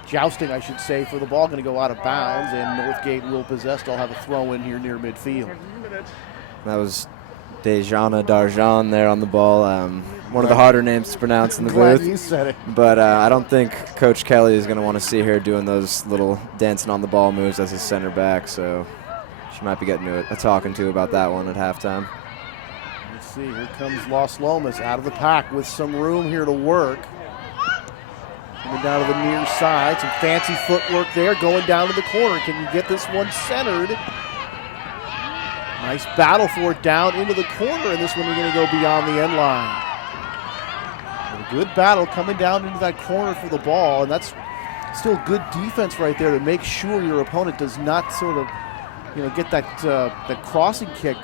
Jousting, I should say, for the ball, going to go out of bounds, and Northgate will possess. They'll have a throw in here near midfield. That was Dejana Darjan there on the ball. One of the harder names to pronounce in the Glad booth. you said it. But I don't think Coach Kelly is going to want to see her doing those little dancing on the ball moves as a center back, so she might be getting a talking to about that one at halftime. Let's see, here comes Los Lomas out of the pack with some room here to work. Coming down to the near side, some fancy footwork there, going down to the corner. Can you get this one centered? Nice battle for it down into the corner, and this one is going to go beyond the end line. A good battle coming down into that corner for the ball, and that's still good defense right there to make sure your opponent does not sort of, get that crossing kick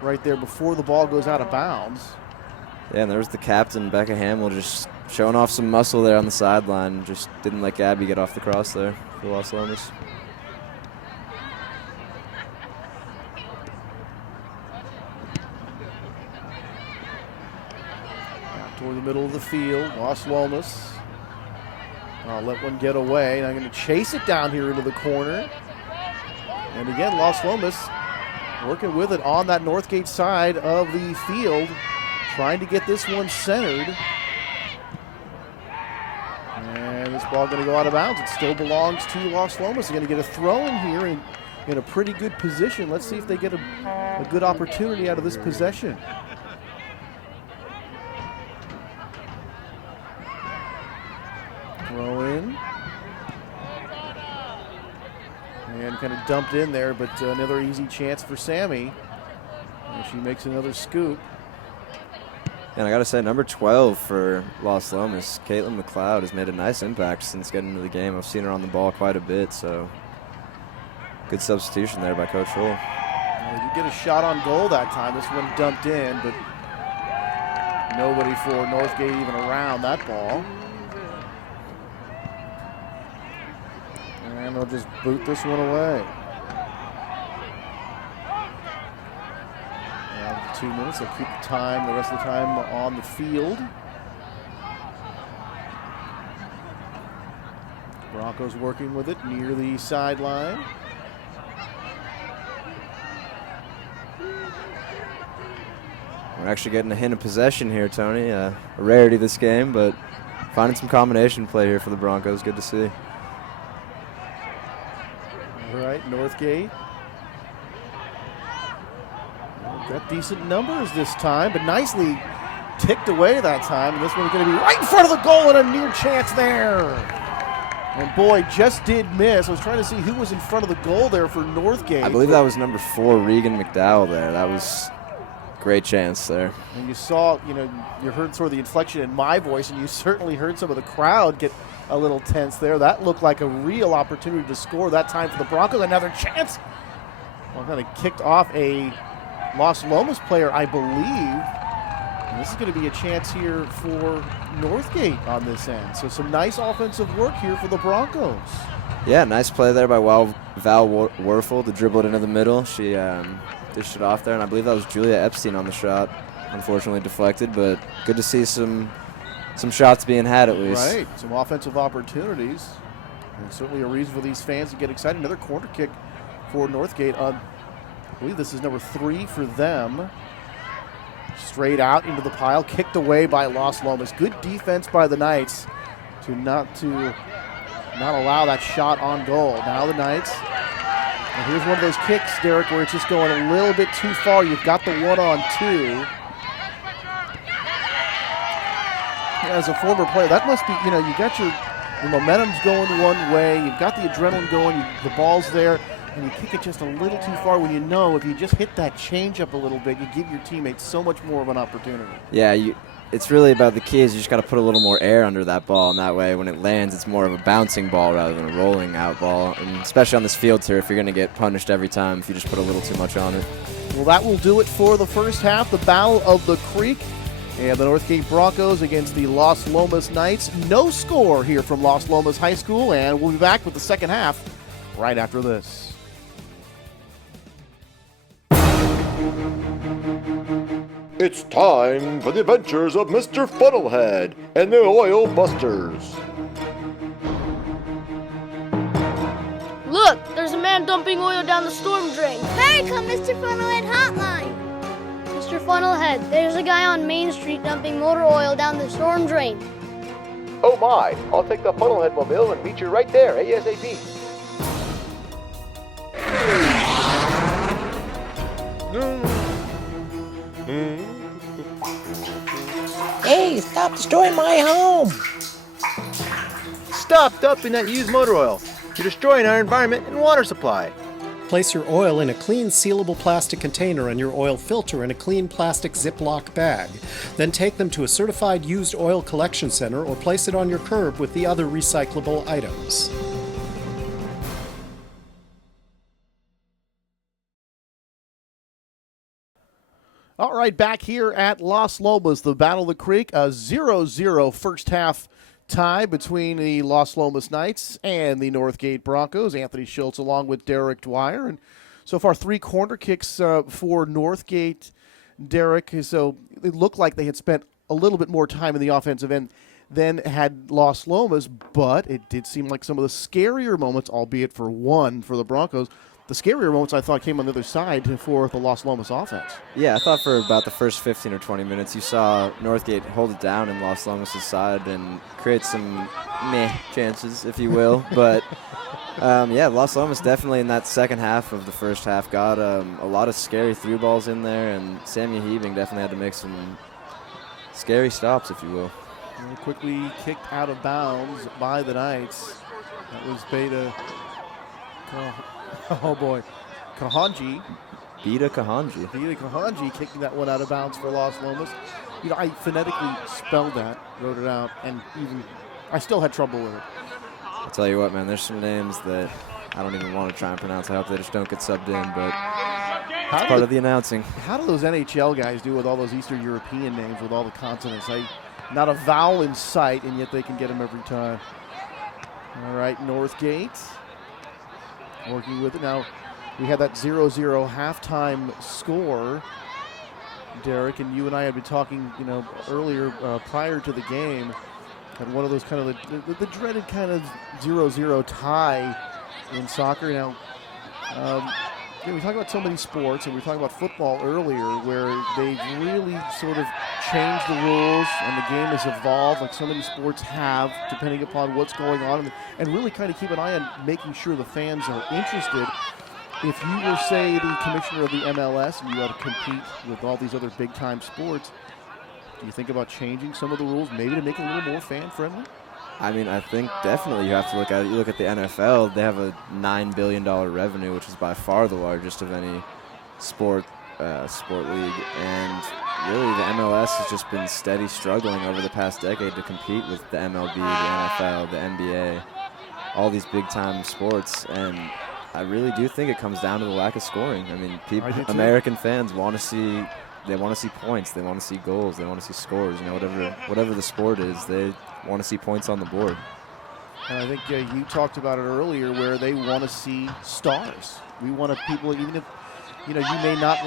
right there before the ball goes out of bounds. Yeah, and there was the captain, Becca Hamill, just showing off some muscle there on the sideline. Just didn't let Gabby get off the cross there for Los Lomas. Toward the middle of the field, Los Lomas. I'll let one get away, and I'm going to chase it down here into the corner. And again, Los Lomas working with it on that Northgate side of the field, trying to get this one centered. And this ball going to go out of bounds. It still belongs to Los Lomas. They're going to get a throw in here in a pretty good position. Let's see if they get a good opportunity out of this possession. Throw in. And kind of dumped in there, but another easy chance for Sammy. And she makes another scoop. And I got to say, number 12 for Los Lomas, Caitlin McLeod, has made a nice impact since getting into the game. I've seen her on the ball quite a bit, so good substitution there by Coach Hull. They did get a shot on goal that time. This one dumped in, but nobody for Northgate even around that ball. And they'll just boot this one away. 2 minutes. They'll keep the rest of the time on the field. Broncos working with it near the sideline. We're actually getting a hint of possession here, Tony. A rarity this game, but finding some combination play here for the Broncos. Good to see. All right, Northgate. Got decent numbers this time, but nicely ticked away that time. And this one's going to be right in front of the goal, and a near chance there. And boy, just did miss. I was trying to see who was in front of the goal there for Northgate. I believe that was number 4, Regan McDowell there. That was a great chance there. And you saw, you heard sort of the inflection in my voice, and you certainly heard some of the crowd get a little tense there. That looked like a real opportunity to score that time for the Broncos. Another chance. Well, kind of kicked off a Los Lomas player, I believe. And this is going to be a chance here for Northgate on this end. So some nice offensive work here for the Broncos. Yeah, nice play there by Val Werfel to dribble it into the middle. She dished it off there, and I believe that was Julia Epstein on the shot. Unfortunately deflected, but good to see some shots being had at least. Right, some offensive opportunities. And certainly a reason for these fans to get excited. Another corner kick for Northgate. I believe this is number 3 for them. Straight out into the pile, kicked away by Los Lomas. Good defense by the Knights to not allow that shot on goal. Now the Knights. And here's one of those kicks, Derek, where it's just going a little bit too far. You've got the 1-on-2. As a former player, that must be, you got your momentum's going one way. You've got the adrenaline going. The ball's there. and you kick it just a little too far when you know if you just hit that changeup a little bit, you give your teammates so much more of an opportunity. Yeah, it's really about the key is you just got to put a little more air under that ball, and that way when it lands, it's more of a bouncing ball rather than a rolling out ball. And especially on this field here, if you're going to get punished every time if you just put a little too much on it. Well, that will do it for the first half, the Battle of the Creek. And the Northgate Broncos against the Los Lomas Knights. No score here from Los Lomas High School, and we'll be back with the second half right after this. It's time for the adventures of Mr. Funnelhead and the Oil Busters. Look, there's a man dumping oil down the storm drain. Hurry, come Mr. Funnelhead hotline. Mr. Funnelhead, there's a guy on Main Street dumping motor oil down the storm drain. Oh my, I'll take the Funnelhead mobile and meet you right there, ASAP. Hey, stop destroying my home! Stop dumping that used motor oil. You're destroying our environment and water supply. Place your oil in a clean sealable plastic container and your oil filter in a clean plastic Ziploc bag. Then take them to a certified used oil collection center or place it on your curb with the other recyclable items. All right, back here at Los Lomas, the Battle of the Creek, a 0-0 first half tie between the Los Lomas Knights and the Northgate Broncos. Anthony Schultz along with Derek Dwyer. And so far, 3 corner kicks for Northgate, Derek. So it looked like they had spent a little bit more time in the offensive end than had Los Lomas, but it did seem like some of the scarier moments, albeit for one for the Broncos, the scarier moments I thought came on the other side for the Los Lomas offense. Yeah, I thought for about the first 15 or 20 minutes you saw Northgate hold it down in Los Lomas' side and create some meh chances, if you will. But, yeah, Los Lomas definitely in that second half of the first half got a lot of scary through balls in there, and Sammy Heaving definitely had to make some scary stops, if you will. And quickly kicked out of bounds by the Knights. That was Beta. Oh, boy. Kahanji. Beta Kahanji. Beta Kahanji kicking that one out of bounds for Los Lomas. You know, I phonetically spelled that, wrote it out, and even I still had trouble with it. I'll tell you what, man, there's some names that I don't even want to try and pronounce. I hope they just don't get subbed in, but it's part of the announcing. How do those NHL guys do with all those Eastern European names with all the consonants? Not a vowel in sight, and yet they can get them every time. All right, Northgate working with it. Now, we had that 0-0 halftime score, Derek, and you and I had been talking, earlier prior to the game, and one of those kind of the dreaded kind of 0-0 tie in soccer. Now, we talk about so many sports, and we were talking about football earlier, where they've really sort of changed the rules, and the game has evolved like so many sports have, depending upon what's going on, and really kind of keep an eye on making sure the fans are interested. If you were, say, the commissioner of the MLS, and you had to compete with all these other big-time sports, do you think about changing some of the rules, maybe to make it a little more fan-friendly? I mean, I think definitely you have to look at it. You look at the NFL, they have a $9 billion revenue, which is by far the largest of any sport league. And really, the MLS has just been steady struggling over the past decade to compete with the MLB, the NFL, the NBA, all these big-time sports. And I really do think it comes down to the lack of scoring. I mean, American fans want to see. They want to see points. They want to see goals. They want to see scores. Whatever the sport is, they want to see points on the board. And I think you talked about it earlier, where they want to see stars. We want people, even if you may not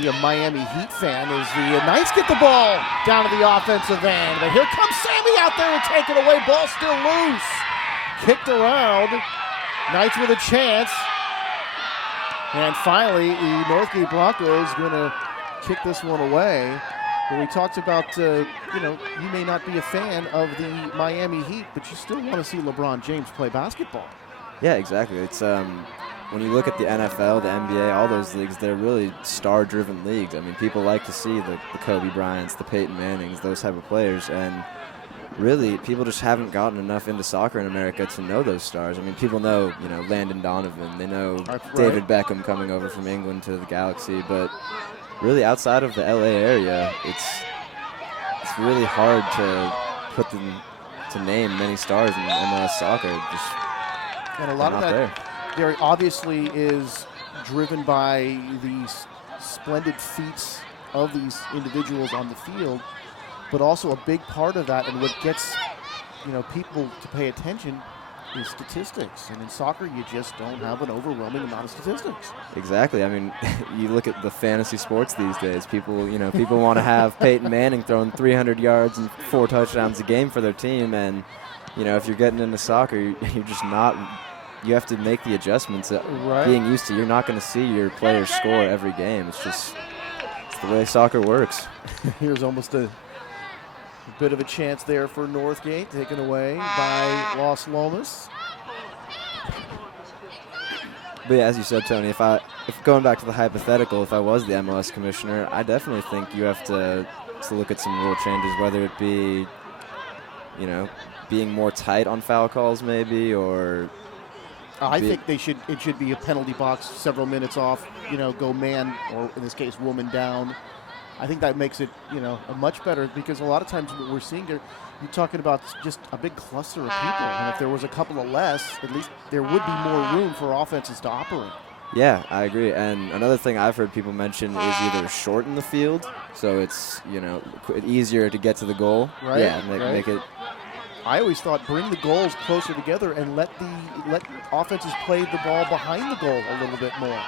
be a Miami Heat fan, as the Knights get the ball down to the offensive end. But here comes Sammy out there and take it away. Ball still loose, kicked around. Knights with a chance, and finally the Northgate Broncos going to kick this one away. But we talked about, you may not be a fan of the Miami Heat, but you still want to see LeBron James play basketball. Yeah, exactly. It's when you look at the NFL, the NBA, all those leagues, they're really star-driven leagues. I mean, people like to see the Kobe Bryants, the Peyton Mannings, those type of players. And really, people just haven't gotten enough into soccer in America to know those stars. I mean, people know, Landon Donovan. They know David Beckham coming over from England to the Galaxy. But really, outside of the L.A. area, it's really hard to name many stars in MLS soccer. And a lot of that there obviously is driven by these splendid feats of these individuals on the field, but also a big part of that and what gets people to pay attention is statistics. And in soccer, you just don't have an overwhelming amount of statistics. Exactly. I mean, you look at the fantasy sports these days. People want to have Peyton Manning throwing 300 yards and 4 touchdowns a game for their team. And, if you're getting into soccer, you're just not. You have to make the adjustments that being used to. You're not going to see your players score every game. It's the way soccer works. Here's almost a bit of a chance there for Northgate, taken away by Los Lomas. But yeah, as you said, Tony, if going back to the hypothetical, if I was the MLS commissioner, I definitely think you have to look at some rule changes, whether it be, being more tight on foul calls maybe, or I think it should be a penalty box, several minutes off, go man, or in this case, woman down. I think that makes it, a much better, because a lot of times what we're seeing there, you're talking about just a big cluster of people. And if there was a couple of less, at least there would be more room for offenses to operate. Yeah, I agree. And another thing I've heard people mention is either shorten the field, so it's, easier to get to the goal. Right. Yeah, make it. I always thought bring the goals closer together and let offenses play the ball behind the goal a little bit more.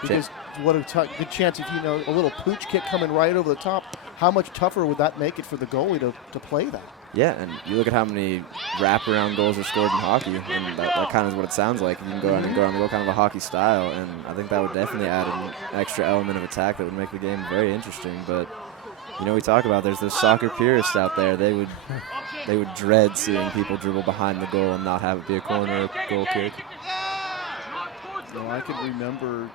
Because what a good chance if a little pooch kick coming right over the top, how much tougher would that make it for the goalie to play that? Yeah, and you look at how many wraparound goals are scored in hockey, and that kind of is what it sounds like. You can go out and go on the goal, kind of a hockey style, and I think that would definitely add an extra element of attack that would make the game very interesting. But we talk about there's those soccer purists out there. They would dread seeing people dribble behind the goal and not have it be a corner or goal kick. I can remember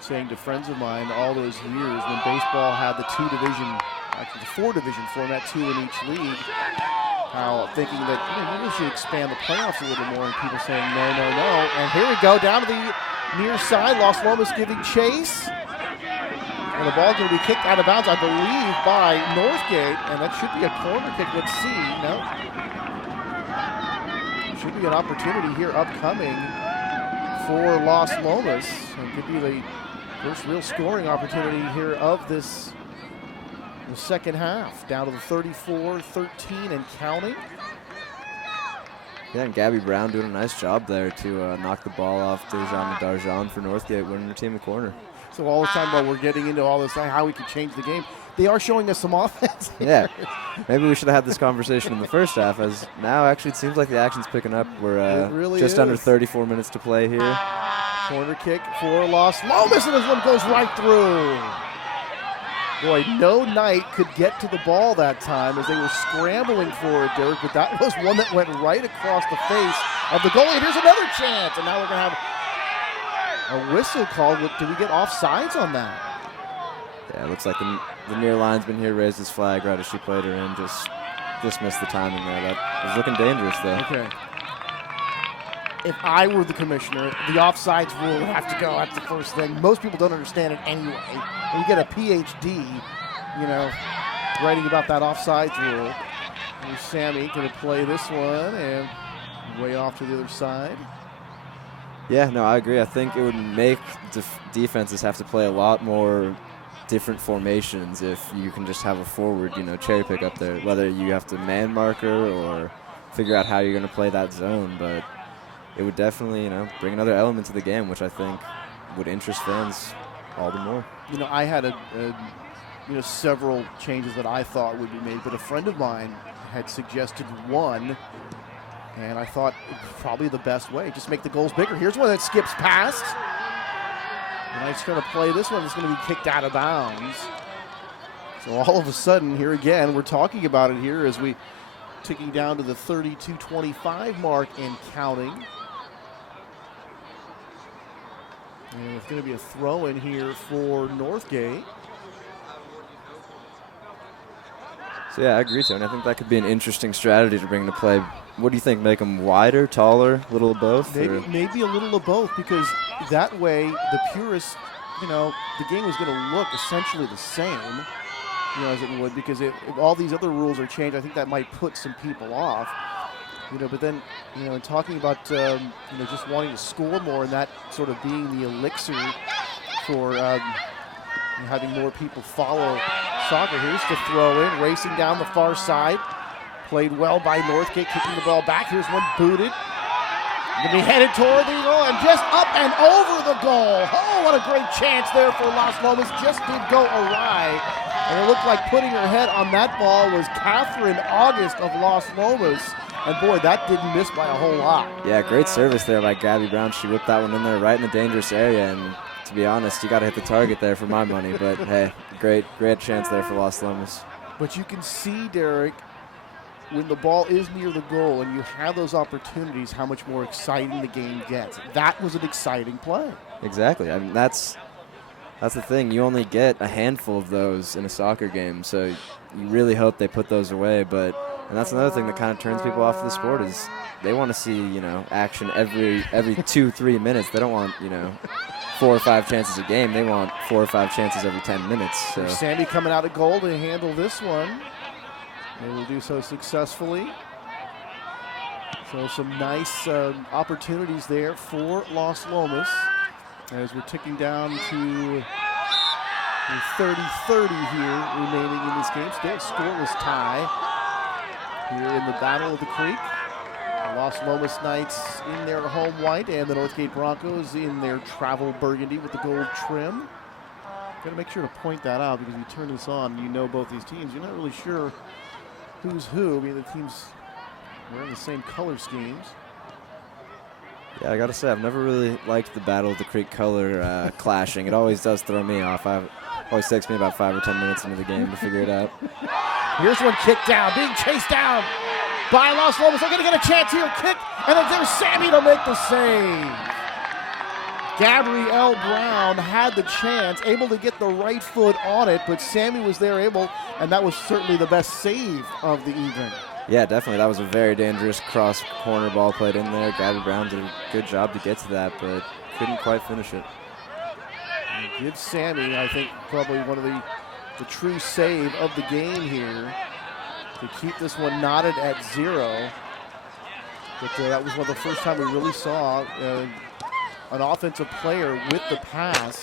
saying to friends of mine all those years when baseball had the 4-division format, 2 in each league, how thinking that maybe we should expand the playoffs a little more, and people saying no. And here we go down to the near side. Los Lomas giving chase. And the ball going to be kicked out of bounds, I believe, by Northgate. And that should be a corner kick. Let's see. No. Should be an opportunity here upcoming for Los Lomas. It could be the first real scoring opportunity here of the second half. Down to the 34-13 and counting. Yeah, and Gabby Brown doing a nice job there to knock the ball off Darjan for Northgate, winning the team the corner. So all the time while we're getting into all this, how we could change the game, they are showing us some offense here. Yeah, maybe we should have had this conversation in the first half, as now actually it seems like the action's picking up. We're really just under 34 minutes to play here. Corner kick for Los Lomas, and this one goes right through. Boy, no Knight could get to the ball that time as they were scrambling for it, Derek, but that was one that went right across the face of the goalie. And here's another chance, and now we're going to have a whistle called. Did we get offsides on that? Yeah, it looks like the near linesman here raised his flag right as she played her in. Just missed the timing there. That was looking dangerous, though. Okay. If I were the commissioner, the offsides rule would have to go. That's the first thing. Most people don't understand it anyway. When you get a PhD, writing about that offsides rule. Here's Sammy going to play this one and way off to the other side. Yeah, no, I agree. I think it would make defenses have to play a lot more different formations if you can just have a forward, cherry pick up there, whether you have to man marker or figure out how you're going to play that zone. But it would definitely, bring another element to the game, which I think would interest fans all the more. I had several changes that I thought would be made, but a friend of mine had suggested one, and I thought probably the best way, just make the goals bigger. Here's one that skips past. And Knight's going to play this one. It's going to be kicked out of bounds. So all of a sudden, here again, we're talking about it here as we ticking down to the 32-25 mark and counting. And it's going to be a throw in here for Northgate. So, yeah, I agree, Tony. I think that could be an interesting strategy to bring into play. What do you think? Make them wider, taller, a little of both? Maybe a little of both, because that way the purists, the game is going to look essentially the same, as it would, because if all these other rules are changed, I think that might put some people off. But then, in talking about, just wanting to score more and that sort of being the elixir for having more people follow soccer. Here's the throw in, racing down the far side. Played well by Northgate, kicking the ball back. Here's one booted. Going to be headed toward the goal and just up and over the goal. Oh, what a great chance there for Las Lomas. Just did go awry. And it looked like putting her head on that ball was Catherine August of Las Lomas. And boy, that didn't miss by a whole lot. Yeah, great service there by Gabby Brown. She whipped that one in there right in the dangerous area. And to be honest, you got to hit the target there for my money. But hey, great chance there for Las Lomas. But you can see, Derek, when the ball is near the goal and you have those opportunities, how much more exciting the game gets. That was an exciting play. Exactly. I mean, that's the thing. You only get a handful of those in a soccer game, so you really hope they put those away. And that's another thing that kind of turns people off the sport is they want to see, action every 2-3 minutes. They don't want, 4 or 5 chances a game. They want 4 or 5 chances every 10 minutes. So. Sandy coming out of goal to handle this one. They will do so successfully. So some nice opportunities there for Las Lomas as we're ticking down to 30-30 here remaining in this game. Still scoreless tie here in the Battle of the Creek. The Las Lomas Knights in their home white and the Northgate Broncos in their travel burgundy with the gold trim. Got to make sure to point that out because you turn this on and you know both these teams. You're not really sure who's who. I mean, the teams wearing the same color schemes. Yeah, I got to say, I've never really liked the Battle of the Creek color clashing. It always does throw me off. It always takes me about 5 or 10 minutes into the game to figure it out. Here's one kicked down, being chased down by Las Lomas. They're going to get a chance here. Kick, and then there's Sammy to make the save. Gabrielle Brown had the chance, able to get the right foot on it, but Sammy was there and that was certainly the best save of the evening. Yeah, definitely. That was a very dangerous cross corner ball played in there. Gabby Brown did a good job to get to that, but couldn't quite finish it. Give Sammy, I think, probably one of the true save of the game here to keep this one knotted at 0. But that was one of the first time we really saw an offensive player with the pass,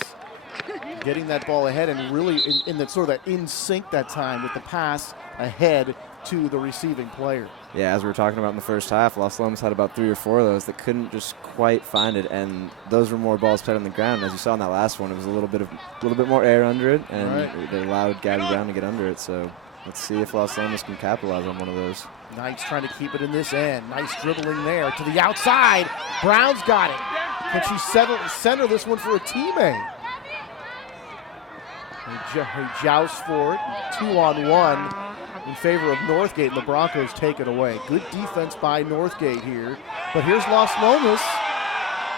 getting that ball ahead and really in that sort of that in sync that time with the pass ahead to the receiving player. Yeah, as we were talking about in the first half, Las Lomas had about 3 or 4 of those that couldn't just quite find it, and those were more balls played on the ground. As you saw in that last one, it was a little bit more air under it, and It allowed Gabby Brown to get under it. So let's see if Las Lomas can capitalize on one of those. Knights trying to keep it in this end. Nice dribbling there to the outside. Brown's got it. Can she center this one for a teammate? He jousts for it. 2-on-1 in favor of Northgate, and the Broncos take it away. Good defense by Northgate here. But here's Las Lomas.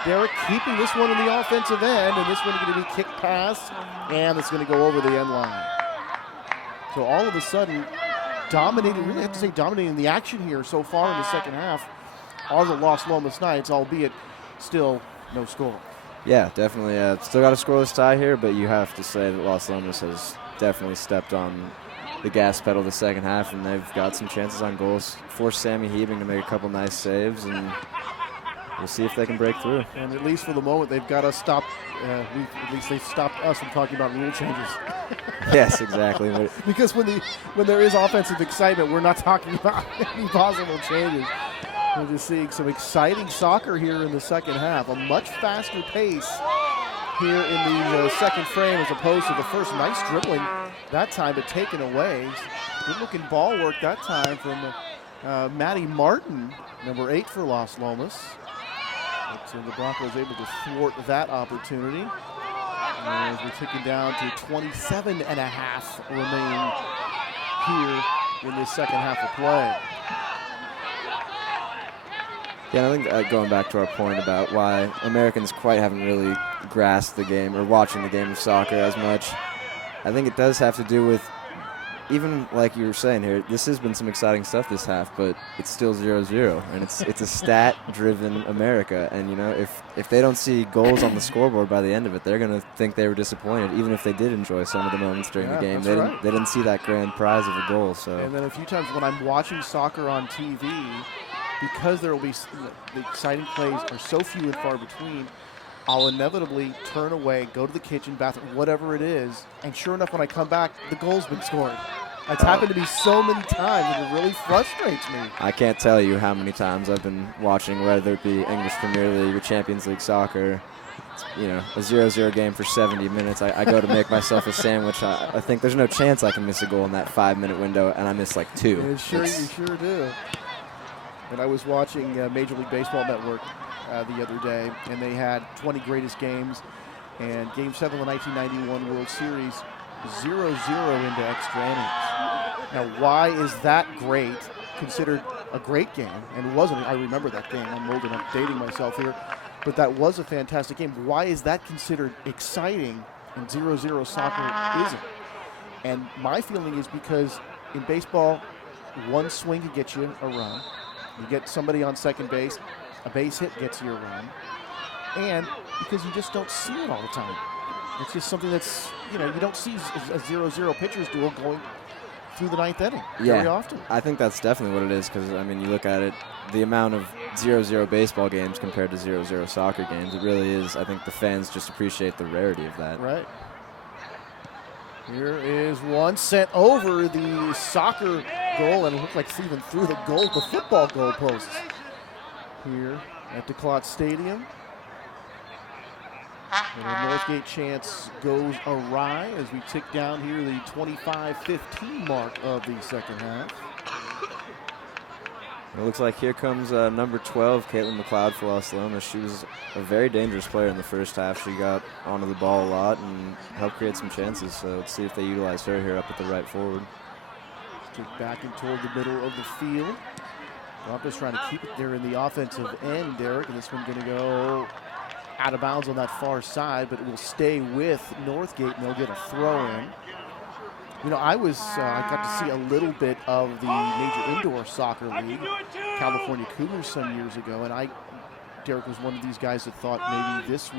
Derek keeping this one in the offensive end, and this one is going to be kick pass, and it's going to go over the end line. So all of a sudden, dominating the action here so far in the second half are the Las Lomas Knights, albeit still no score. Yeah, definitely. Still got a scoreless tie here, but you have to say that Las Lomas has definitely stepped on the gas pedal the second half, and they've got some chances on goals. Forced Sammy Hebing to make a couple nice saves, and we'll see if they can break through. And at least for the moment, they've got us stopped. At least they've stopped us from talking about rule changes. Yes, exactly. Because when there is offensive excitement, we're not talking about any possible changes. We're just seeing some exciting soccer here in the second half. A much faster pace here in the second frame as opposed to the first. Nice dribbling that time, but taken away. Good-looking ball work that time from Maddie Martin, number 8 for Las Lomas. But the Broncos able to thwart that opportunity. And as we're ticking down to 27 and a half remain here in this second half of play. Yeah, I think going back to our point about why Americans quite haven't really grasped the game or watching the game of soccer as much, I think it does have to do with, even like you were saying here, this has been some exciting stuff this half, but it's still 0-0, and it's a stat-driven America. And you know, if they don't see goals on the scoreboard by the end of it, they're gonna think they were disappointed, even if they did enjoy some of the moments during the game. They didn't see that grand prize of a goal. So. And then a few times when I'm watching soccer on TV, because there will be the exciting plays are so few and far between, I'll inevitably turn away, go to the kitchen, bathroom, whatever it is, and sure enough, when I come back, the goal's been scored. It's happened to me so many times, and it really frustrates me. I can't tell you how many times I've been watching, whether it be English Premier League or Champions League soccer, you know, a 0-0 game for 70 minutes. I go to make myself a sandwich. I think there's no chance I can miss a goal in that 5-minute window, and I miss like 2. You sure do. And I was watching Major League Baseball Network the other day, and they had 20 greatest games, and Game 7 of the 1991 World Series, 0-0 into extra innings. Now, why is that great, considered a great game? And it wasn't. I remember that game. I'm old enough dating myself here. But that was a fantastic game. Why is that considered exciting and 0-0 soccer isn't? And my feeling is because in baseball, one swing could get you a run. You get somebody on second base, a base hit gets you a run, and because you just don't see it all the time. It's just something that's, you know, you don't see a 0-0 pitcher's duel going through the 9th inning very often. I think that's definitely what it is because, I mean, you look at it, the amount of 0-0 baseball games compared to 0-0 soccer games, it really is. I think the fans just appreciate the rarity of that. Right. Here is one sent over the soccer goal, and it looked like Stephen threw the football goal posts here at the Klotz Stadium. And the Northgate chance goes awry as we tick down here the 25-15 mark of the second half. It looks like here comes number 12, Caitlin McLeod for Los Lomas. She was a very dangerous player in the first half. She got onto the ball a lot and helped create some chances. So let's see if they utilize her here up at the right forward. Kick back and toward the middle of the field. Broncos trying to keep it there in the offensive end, Derek. And this one going to go out of bounds on that far side, but it will stay with Northgate, and they'll get a throw in. You know, I got to see a little bit of the Major Indoor Soccer League, California Cougars, some years ago, and Derek was one of these guys that thought maybe this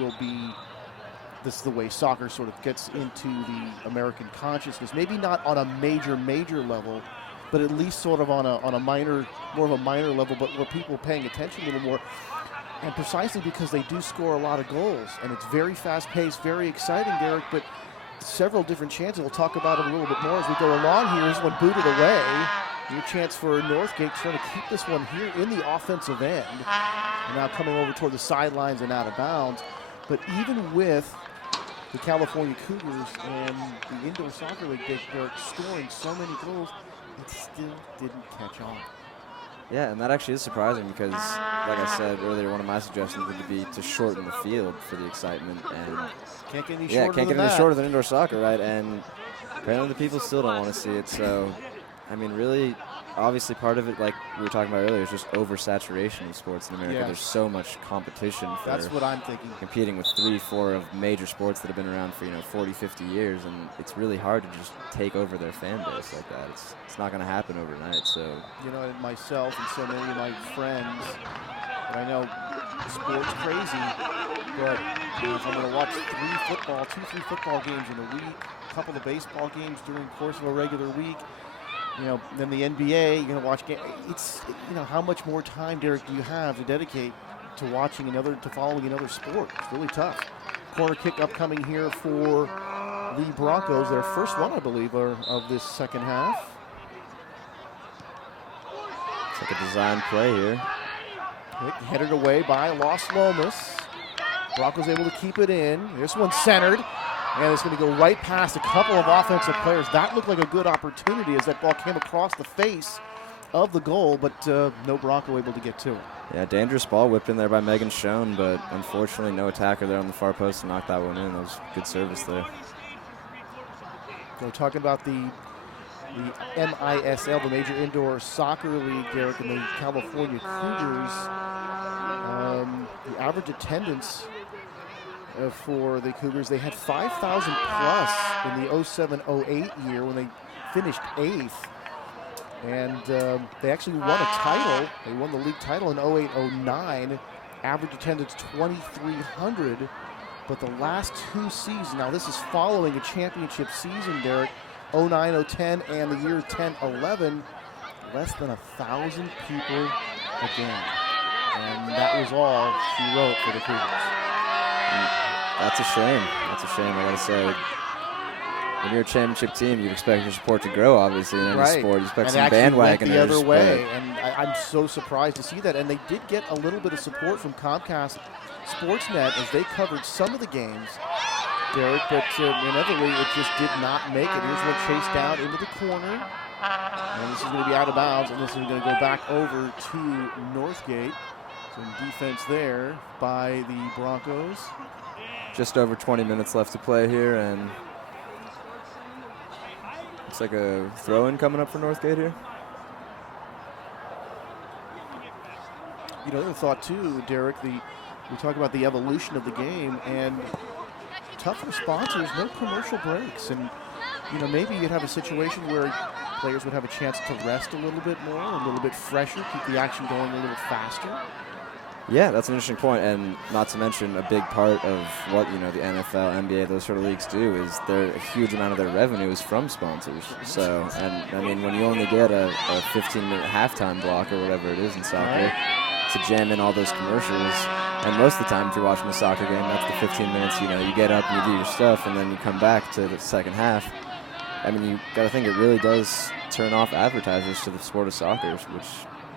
is the way soccer sort of gets into the American consciousness. Maybe not on a major level, but at least sort of on a minor, more of a minor level, but where people are paying attention a little more. And precisely because they do score a lot of goals, and it's very fast-paced, very exciting, Derek, but several different chances. We'll talk about it a little bit more as we go along here. Here's one booted away. New chance for Northgate trying to keep this one here in the offensive end. And now coming over toward the sidelines and out of bounds. But even with the California Cougars and the Indoor Soccer League, they're scoring so many goals, it still didn't catch on. Yeah, and that actually is surprising because, like I said earlier, one of my suggestions would be to shorten the field for the excitement. And can't get any shorter than indoor soccer, right? And apparently the people still don't want to see it. So, I mean, really, obviously part of it, like we were talking about earlier, is just oversaturation of sports in America. Yeah. There's so much competition for That's what I'm thinking. Competing with 3-4 of major sports that have been around for 40, 50 years, and it's really hard to just take over their fan base like that. It's not going to happen overnight. So myself and so many of my friends, and I know sports crazy, but if I'm going to watch 2-3 football games in a week, a couple of baseball games during the course of a regular week. Then the NBA, you're going to watch games. It's, how much more time, Derek, do you have to dedicate to following another sport? It's really tough. Corner kick upcoming here for the Broncos. Their first one, I believe, of this second half. It's like a design play here. Headed away by Los Lomas. Broncos able to keep it in. This one's centered. And it's going to go right past a couple of offensive players. That looked like a good opportunity as that ball came across the face of the goal, but no Bronco able to get to it. Yeah, dangerous ball whipped in there by Megan Schoen, but unfortunately no attacker there on the far post to knock that one in. That was good service there. So talking about the MISL, the Major Indoor Soccer League, Derek, and the California Cougars, the average attendance for the Cougars, they had 5,000 plus in the 07-08 year when they finished 8th. And they actually won a title. They won the league title in 08-09. Average attendance 2,300. But the last 2 seasons, now this is following a championship season, Derek, 09-010 and the year 10-11, less than 1,000 people a game. And that was all she wrote for the Cougars. That's a shame. That's a shame, I gotta say. When you're a championship team, you expect your support to grow, obviously, in any sport. You expect some bandwagoners. The other way, and I'm so surprised to see that. And they did get a little bit of support from Comcast Sportsnet as they covered some of the games, Derek, but inevitably it just did not make it. Here's one chased down into the corner, and this is going to be out of bounds, and this is going to go back over to Northgate. Some defense there by the Broncos. Just over 20 minutes left to play here, and looks like a throw-in coming up for Northgate here. You know, the other thought too, Derek, we talk about the evolution of the game, and tough for sponsors, no commercial breaks. And, you know, maybe you'd have a situation where players would have a chance to rest a little bit more, a little bit fresher, keep the action going a little faster. Yeah, that's an interesting point, and not to mention a big part of what, you know, the NFL, NBA, those sort of leagues do is a huge amount of their revenue is from sponsors. So, and I mean, when you only get a 15-minute halftime block or whatever it is in soccer, to jam in all those commercials, and most of the time if you're watching a soccer game, that's the 15 minutes, you know, you get up and you do your stuff, and then you come back to the second half. I mean, you got to think it really does turn off advertisers to the sport of soccer, which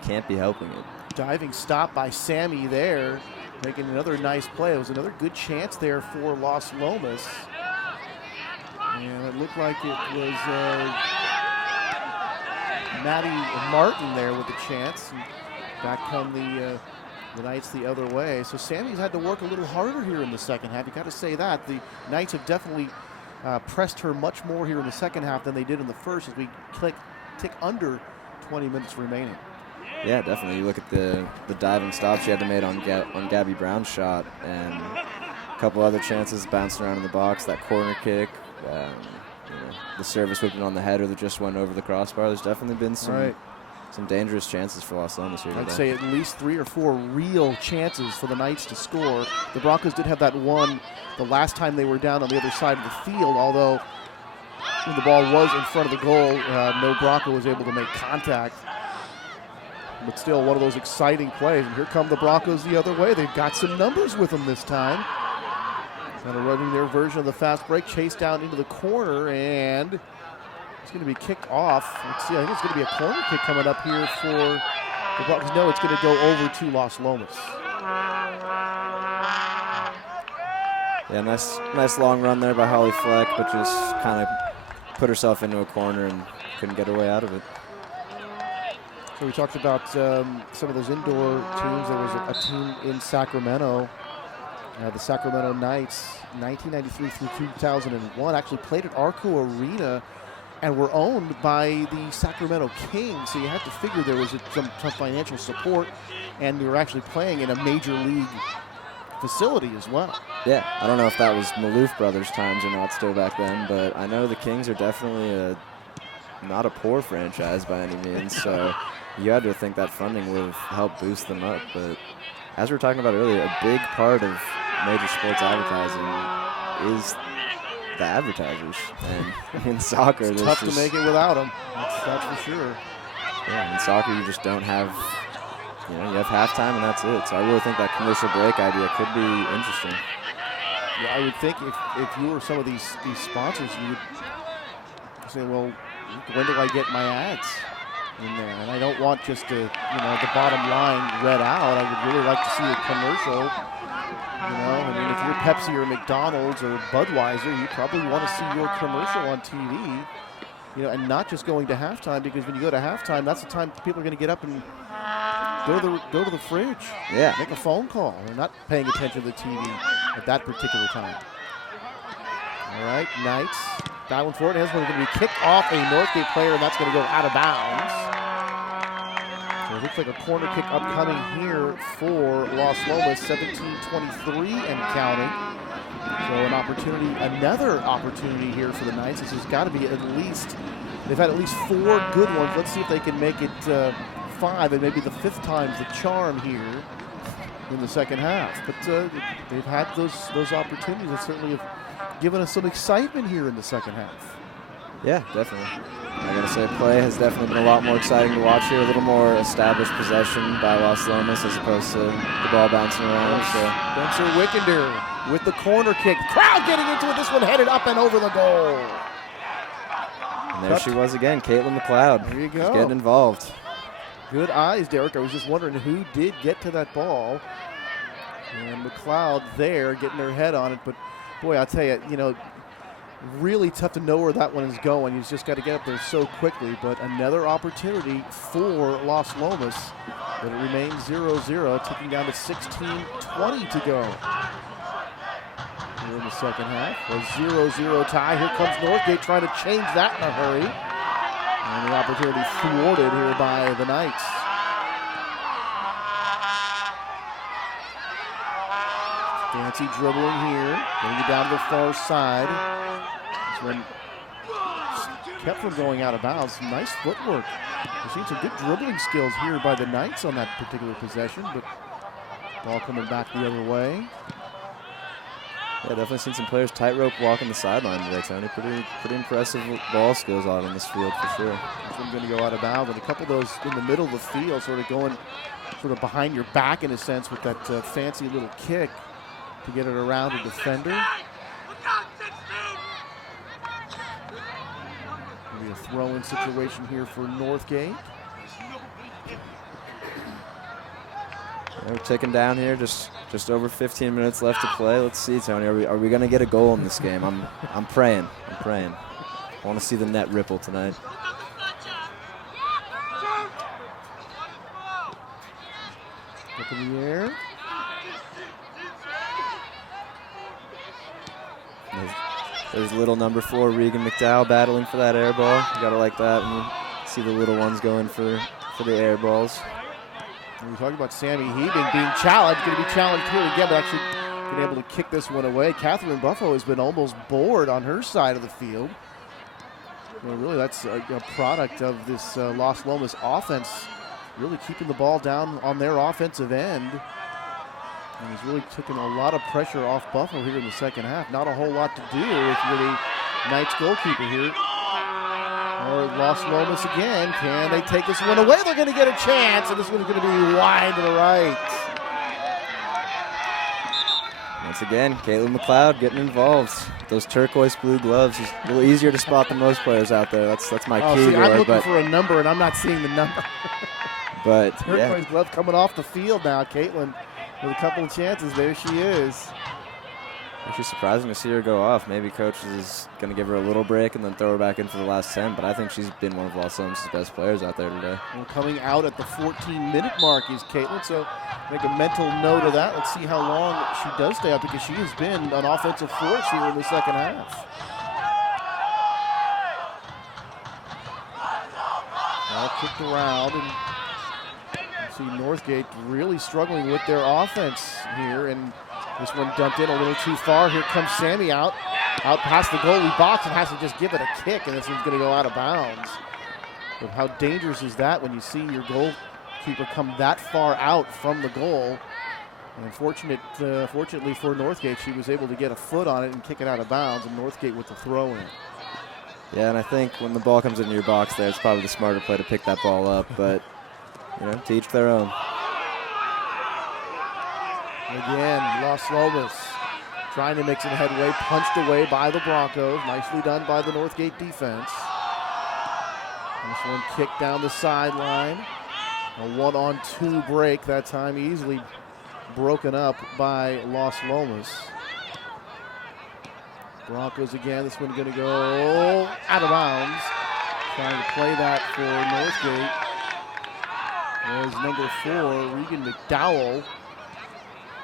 can't be helping it. Diving stop by Sammy there, making another nice play. It was another good chance there for Los Lomas. And it looked like it was Maddie Martin there with the chance. And back come the Knights the other way. So Sammy's had to work a little harder here in the second half. You got to say that. The Knights have definitely pressed her much more here in the second half than they did in the first as we tick under 20 minutes remaining. Yeah, definitely. You look at the diving stop she had to make on Gabby Brown's shot, and a couple other chances bouncing around in the box. That corner kick, you know, the service whipping on the header that just went over the crossbar. There's definitely been some dangerous chances for Los Lomas here today. I'd say at least 3 or 4 real chances for the Knights to score. The Broncos did have that one the last time they were down on the other side of the field, although when the ball was in front of the goal, no Bronco was able to make contact. But still one of those exciting plays. And here come the Broncos the other way. They've got some numbers with them this time. Kind of running their version of the fast break. Chase down into the corner, and it's going to be kicked off. Let's see, I think it's going to be a corner kick coming up here for the Broncos. No, it's going to go over to Los Lomas. Yeah, nice long run there by Holly Fleck, but just kind of put herself into a corner and couldn't get her way out of it. So we talked about some of those indoor teams. There was a team in Sacramento, the Sacramento Knights, 1993 through 2001, actually played at Arco Arena and were owned by the Sacramento Kings. So you have to figure there was some financial support, and they were actually playing in a major league facility as well. Yeah, I don't know if that was Maloof Brothers times or not still back then, but I know the Kings are definitely not a poor franchise by any means, so you had to think that funding would have helped boost them up. But as we were talking about earlier, a big part of major sports advertising is the advertisers. And in soccer, it's tough to make it without them. That's for sure. Yeah, in soccer, you just don't have, you know, you have halftime and that's it. So I really think that commercial break idea could be interesting. Yeah, I would think if you were some of these sponsors, you would say, well, when do I get my ads in there? And I don't want just the bottom line read out. I would really like to see a commercial. You know, I mean, if you're Pepsi or McDonald's or Budweiser, you probably want to see your commercial on TV. You know, and not just going to halftime, because when you go to halftime, that's the time people are going to get up and go to the fridge. Yeah. Make a phone call. They're not paying attention to the TV at that particular time. All right, Knights. That one for it. It's going to be kicked off a Northgate player, and that's going to go out of bounds. So it looks like a corner kick upcoming here for Los Lomas, 17-23 and counting. So an opportunity, another opportunity here for the Knights. This has got to be at least, they've had at least 4 good ones. Let's see if they can make it 5, and maybe the 5th time's the charm here in the second half. But they've had those opportunities that certainly have given us some excitement here in the second half. Yeah, definitely. I gotta say, play has definitely been a lot more exciting to watch here. A little more established possession by Los Lomas as opposed to the ball bouncing around. So Spencer Wickender with the corner kick. Crowd getting into it. This one headed up and over the goal. And there she was again, Caitlin McLeod. There you go. She's getting involved. Good eyes, Derek. I was just wondering who did get to that ball. And McLeod there getting her head on it. But, boy, I'll tell you, really tough to know where that one is going. You've just got to get up there so quickly. But another opportunity for Los Lomas. But it remains 0-0, ticking down to 16:20 to go here in the second half. A 0-0 tie. Here comes Northgate trying to change that in a hurry. And the opportunity thwarted here by the Knights. Fancy dribbling here, getting it down to the far side. This one kept from going out of bounds. Nice footwork. We've seen some good dribbling skills here by the Knights on that particular possession, but ball coming back the other way. Yeah, definitely seen some players tightrope walking the sideline today, Tony. Pretty impressive ball skills out in this field for sure. This one's going to go out of bounds, and a couple of those in the middle of the field, sort of going sort of behind your back in a sense with that fancy little kick to get it around a defender. Maybe a throw-in situation here for Northgate. We're ticking down here, just over 15 minutes left to play. Let's see, Tony. Are we going to get a goal in this game? I'm praying. I want to see the net ripple tonight. Up in the air. There's little number 4, Regan McDowell, battling for that air ball. You got to like that when you see the little ones going for the air balls. We talked about Sammy Heben being challenged, going to be challenged here again, but actually been able to kick this one away. Catherine Buffo has been almost bored on her side of the field. Well, really, that's a product of this Los Lomas offense, really keeping the ball down on their offensive end. And he's really taken a lot of pressure off Buffalo here in the second half. Not a whole lot to do if you're the Knights goalkeeper here. Or Los Lomas again. Can they take this one away? They're going to get a chance, and this one's going to be wide to the right. Once again, Caitlin McLeod getting involved. Those turquoise blue gloves is a little easier to spot than most players out there. That's my key. See, I'm looking for a number, and I'm not seeing the number. But turquoise glove coming off the field now. Caitlin with a couple of chances. There she is. Actually surprising to see her go off. Maybe coach is going to give her a little break and then throw her back in for the last 10, but I think she's been one of Los Lomas' best players out there today. Well, coming out at the 14-minute mark is Caitlin, so make a mental note of that. Let's see how long she does stay out, because she has been an offensive force here in the second half. All kicked around, and you see Northgate really struggling with their offense here, and this one dumped in a little too far. Here comes Sammy out past the goalie box, and has to just give it a kick, and this one's going to go out of bounds. But how dangerous is that when you see your goalkeeper come that far out from the goal? And fortunately for Northgate, she was able to get a foot on it and kick it out of bounds, and Northgate with the throw in. Yeah, and I think when the ball comes into your box there, it's probably the smarter play to pick that ball up, but to each their own. Again, Los Lomas trying to make some headway, punched away by the Broncos. Nicely done by the Northgate defense. This one kicked down the sideline. A 1-on-2 break that time, easily broken up by Los Lomas. Broncos again, this one going to go out of bounds. Trying to play that for Northgate. There's number 4, Regan McDowell.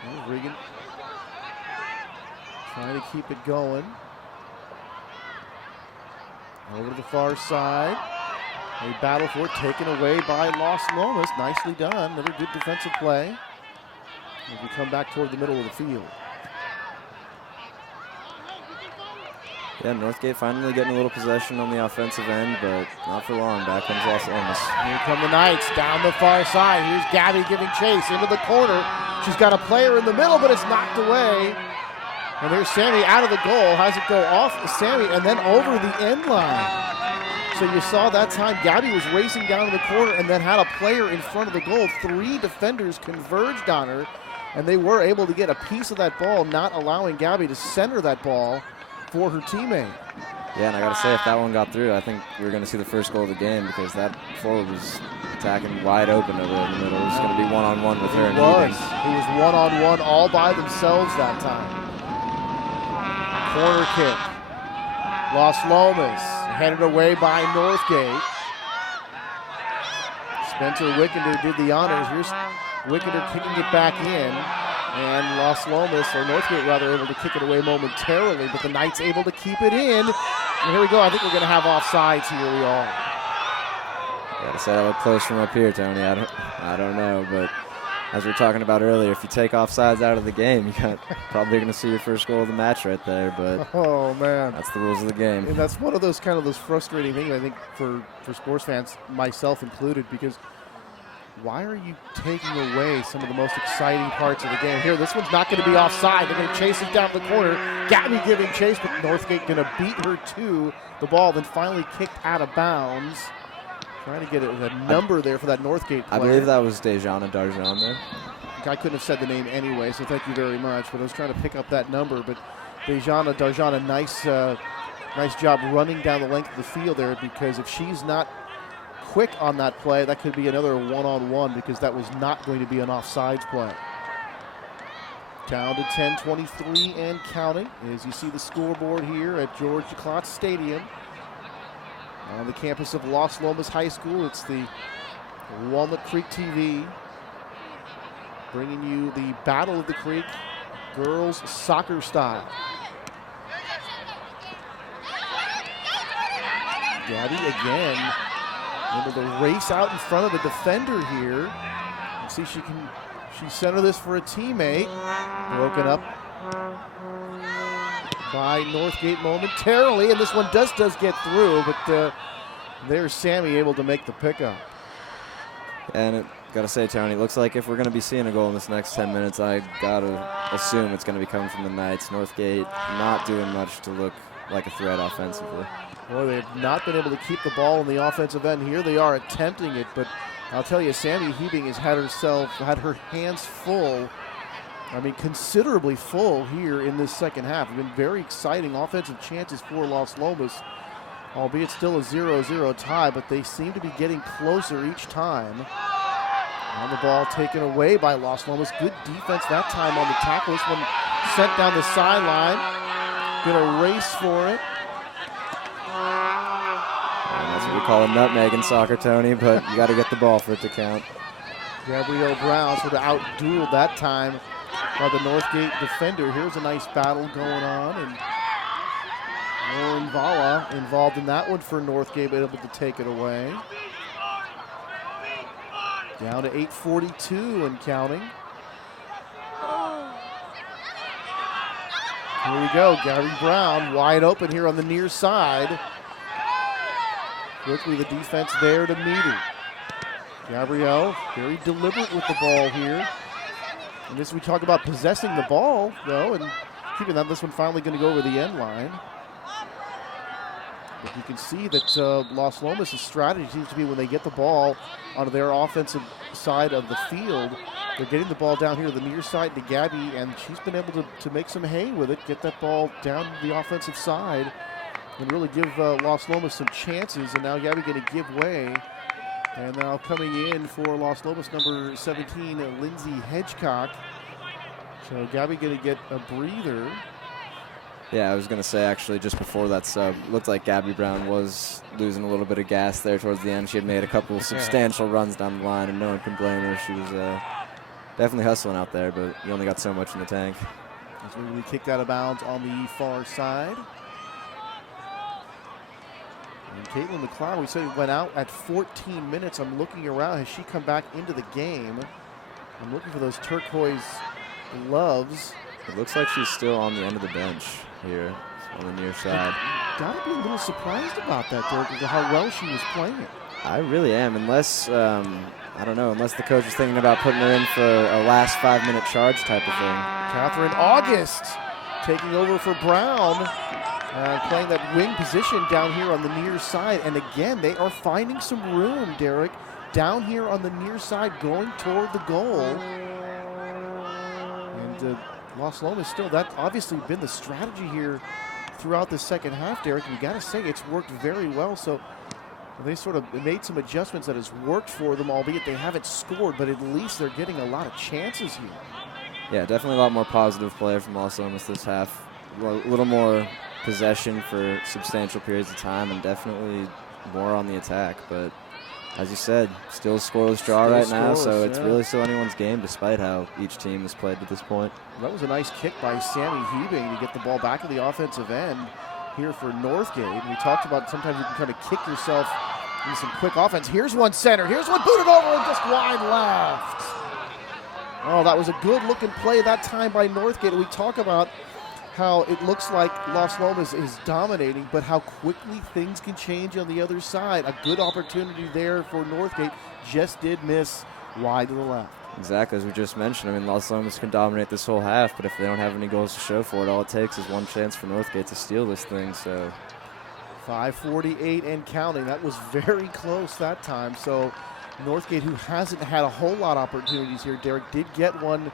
There's Regan trying to keep it going. Over to the far side. A battle for it, taken away by Los Lomas. Nicely done. Another good defensive play. As we come back toward the middle of the field. Yeah, Northgate finally getting a little possession on the offensive end, but not for long. Back comes Los Lomas. Here come the Knights down the far side. Here's Gabby giving chase into the corner. She's got a player in the middle, but it's knocked away. And there's Sammy out of the goal. Has it go off Sammy and then over the end line. So you saw that time Gabby was racing down to the corner and then had a player in front of the goal. 3 defenders converged on her, and they were able to get a piece of that ball, not allowing Gabby to center that ball for her teammate. Yeah, and I got to say, if that one got through, I think we were going to see the first goal of the game because that forward was attacking wide open over in the middle. It was going to be one-on-one with her. It was one-on-one all by themselves that time. Corner kick. Los Lomas headed away by Northgate. Spencer Wickander did the honors. Here's Wickander kicking it back in. And Los Lomas, or Northgate rather, able to kick it away momentarily, but the Knights able to keep it in. And here we go. I think we're going to have offsides here, we all. Gotta say, that looked close from up here, Tony. I don't know, but as we were talking about earlier, if you take offsides out of the game, you're probably going to see your first goal of the match right there. But oh man, that's the rules of the game. And that's one of those those frustrating things, I think, for sports fans, myself included, because why are you taking away some of the most exciting parts of the game? Here, this one's not going to be offside. They're going to chase it down the corner. Gabby giving chase, but Northgate going to beat her to the ball, then finally kicked out of bounds. Trying to get a number there for that Northgate player. I believe that was Dejana Darjan there. I couldn't have said the name anyway, so thank you very much. But I was trying to pick up that number. But Dejana Darjan, nice job running down the length of the field there, because if she's not quick on that play, that could be another one-on-one, because that was not going to be an offsides play. Down to 10:23 and counting as you see the scoreboard here at George Klotz Stadium on the campus of Los Lomas High School. It's the Walnut Creek TV bringing you the Battle of the Creek girls soccer style. Gabby again able to race out in front of the defender here. You see she centered this for a teammate. Broken up by Northgate momentarily, and this one does get through, but there's Sammy able to make the pickup. And gotta say, Tony, it looks like if we're gonna be seeing a goal in this next 10 minutes, I gotta assume it's gonna be coming from the Knights. Northgate not doing much to look like a threat offensively. Boy, they have not been able to keep the ball in the offensive end. Here they are attempting it, but I'll tell you, Sammy Hebing has had her hands full. I mean, considerably full here in this second half. It's been very exciting offensive chances for Los Lomas, albeit still a 0-0 tie, but they seem to be getting closer each time. And the ball taken away by Los Lomas. Good defense that time on the tackle. This one sent down the sideline. Gonna race for it. And that's what we call a nutmeg in soccer, Tony, but you got to get the ball for it to count. Gabrielle Brown sort of out-dueled that time by the Northgate defender. Here's a nice battle going on, and Lauren Vala involved in that one for Northgate, able to take it away. Down to 8:42 and counting. Here we go, Gary Brown wide open here on the near side. Quickly the defense there to meet her. Gabrielle very deliberate with the ball here. And this, we talk about possessing the ball, though, and keeping that. This one finally going to go over the end line. But you can see that Los Lomas' strategy seems to be when they get the ball onto their offensive side of the field, they're getting the ball down here to the near side to Gabby, and she's been able to make some hay with it, get that ball down the offensive side, and really give Los Lomas some chances. And now Gabby going to give way. And now coming in for Los Lomas, number 17, Lindsay Hedgecock. So Gabby going to get a breather. Yeah, I was going to say, actually, just before that sub, looked like Gabby Brown was losing a little bit of gas there towards the end. She had made a couple of substantial runs down the line, and no one can blame her. She was definitely hustling out there, but you only got so much in the tank. As we kicked out of bounds on the far side. And Caitlin McLeod, we said went out at 14 minutes. I'm looking around. Has she come back into the game? I'm looking for those turquoise gloves. It looks like she's still on the end of the bench here. on the near side. Got to be a little surprised about that, Derek, how well she was playing. I really am, unless, I don't know, unless the coach was thinking about putting her in for a last 5-minute charge type of thing. Catherine August taking over for Brown, playing that wing position down here on the near side. And again, they are finding some room, Derek, down here on the near side, going toward the goal. And Los Lomas still, that's obviously been the strategy here throughout the second half, Derek. And you got to say, it's worked very well. So they sort of made some adjustments that has worked for them, albeit they haven't scored, but at least they're getting a lot of chances here. Yeah, definitely a lot more positive play from Los Lomas this half. A little more possession for substantial periods of time, and definitely more on the attack. But as you said, still scoreless draw right now, so it's really still anyone's game despite how each team has played to this point. That was a nice kick by Sammy Hebing to get the ball back to the offensive end here for Northgate. We talked about sometimes you can kind of kick yourself into some quick offense. Here's one center. Here's one booted over and just wide left. Oh, that was a good-looking play that time by Northgate. We talk about how it looks like Los Lomas is dominating, but how quickly things can change on the other side. A good opportunity there for Northgate, just did miss wide to the left. Exactly, as we just mentioned. I mean, Los Lomas can dominate this whole half, but if they don't have any goals to show for it, all it takes is one chance for Northgate to steal this thing. So 5:48 and counting. That was very close that time. So Northgate, who hasn't had a whole lot of opportunities here, Derek, did get one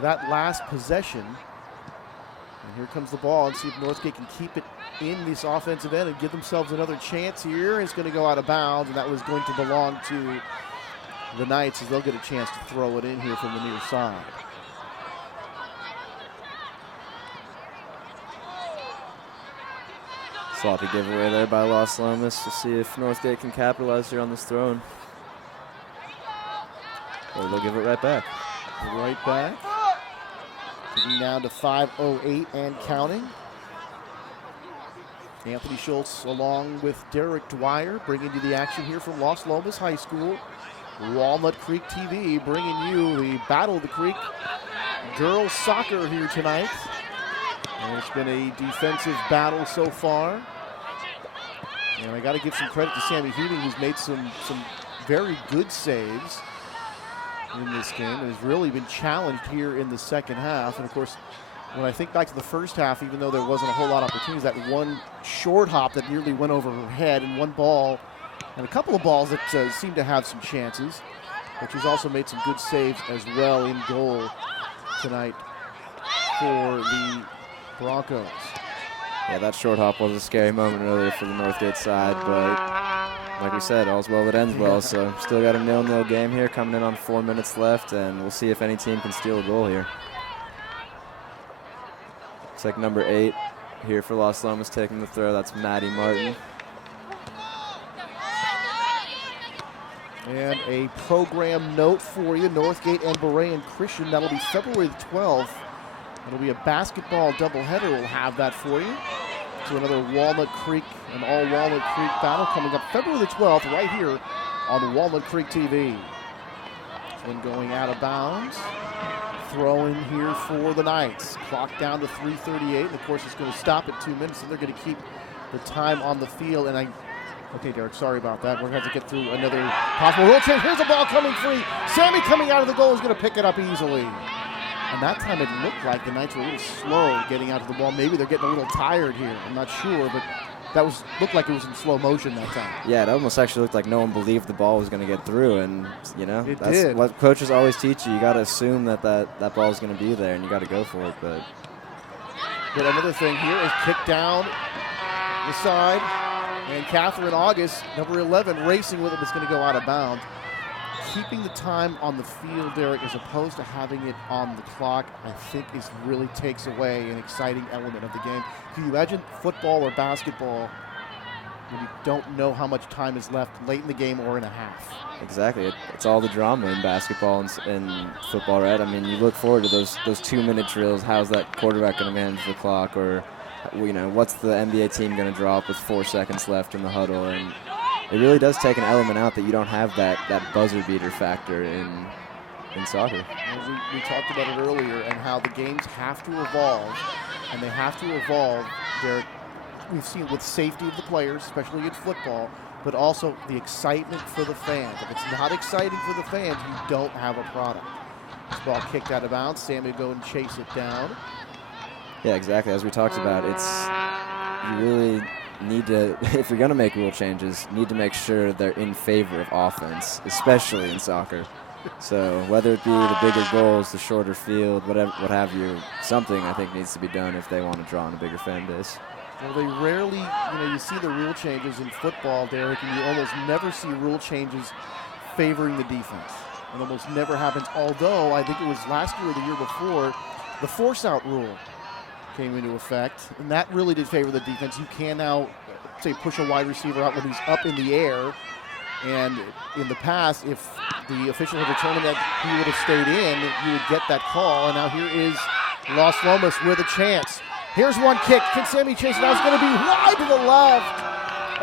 that last possession. And here comes the ball, and see if Northgate can keep it in this offensive end and give themselves another chance here. It's going to go out of bounds, and that was going to belong to the Knights, as they'll get a chance to throw it in here from the near side. Sloppy giveaway there by Los Lomas to see if Northgate can capitalize here on this throw-in. Or they'll give it right back. Right back. Getting down to 5:08 and counting. Anthony Schultz along with Derek Dwyer bringing you the action here from Los Lomas High School. Walnut Creek TV bringing you the Battle of the Creek girls soccer here tonight. And it's been a defensive battle so far. And I got to give some credit to Sammy Heating, who's made some very good saves in this game and has really been challenged here in the second half. And of course, when I think back to the first half, even though there wasn't a whole lot of opportunities, that one short hop that nearly went over her head, and one ball and a couple of balls that seemed to have some chances, but she's also made some good saves as well in goal tonight for the Broncos. Yeah, that short hop was a scary moment earlier for the Northgate side, but like we said, all's well that ends well, so still got a 0-0 game here coming in on 4 minutes left, and we'll see if any team can steal a goal here. Looks like number 8 here for Los Lomas taking the throw. That's Maddie Martin. And a program note for you, Northgate and Berean Christian. That'll be February the 12th. It'll be a basketball doubleheader. We'll have that for you. So another Walnut Creek, an all Walnut Creek battle coming up February the 12th right here on Walnut Creek TV. This one going out of bounds. Throw in here for the Knights. Clock down to 3:38. And of course, it's going to stop at 2 minutes, and they're going to keep the time on the field. And okay, Derek, sorry about that. We're going to have to get through another possible rule change. Here's a ball coming free. Sammy coming out of the goal is going to pick it up easily. And that time it looked like the Knights were a little slow getting out of the ball. Maybe they're getting a little tired here. I'm not sure, but that looked like it was in slow motion that time. Yeah, it almost actually looked like no one believed the ball was going to get through, and that's did. what coaches always teach you. You got to assume that ball is going to be there, and you got to go for it. But another thing here is kicked down the side, and Catherine August, number 11, racing with it, is going to go out of bounds. Keeping the time on the field, Derek, as opposed to having it on the clock, I think really takes away an exciting element of the game. Can you imagine football or basketball when you don't know how much time is left late in the game or in a half? Exactly. It's all the drama in basketball and football, right? I mean, you look forward to those 2-minute drills. How's that quarterback going to manage the clock? Or, what's the NBA team going to draw up with 4 seconds left in the huddle? And it really does take an element out that you don't have that buzzer beater factor in soccer. We talked about it earlier and how the games have to evolve and they have to evolve we've seen with safety of the players, especially in football, but also the excitement for the fans. If it's not exciting for the fans, you don't have a product. This ball kicked out of bounds. Sammy go and chase it down. Yeah, exactly. As we talked about, you really need to, if you're going to make rule changes, need to make sure they're in favor of offense, especially in soccer. So whether it be the bigger goals, the shorter field, what have you, something I think needs to be done if they want to draw on a bigger fan base. Well, they rarely, you see the rule changes in football, Derek, and you almost never see rule changes favoring the defense. It almost never happens, although I think it was last year or the year before, the force-out rule came into effect, and that really did favor the defense. You can now, say, push a wide receiver out when he's up in the air, and in the past, if the official had determined that he would have stayed in, you would get that call, and now here is Los Lomas with a chance. Here's one kick. Can Sammy chase it out? It's going to be wide to the left.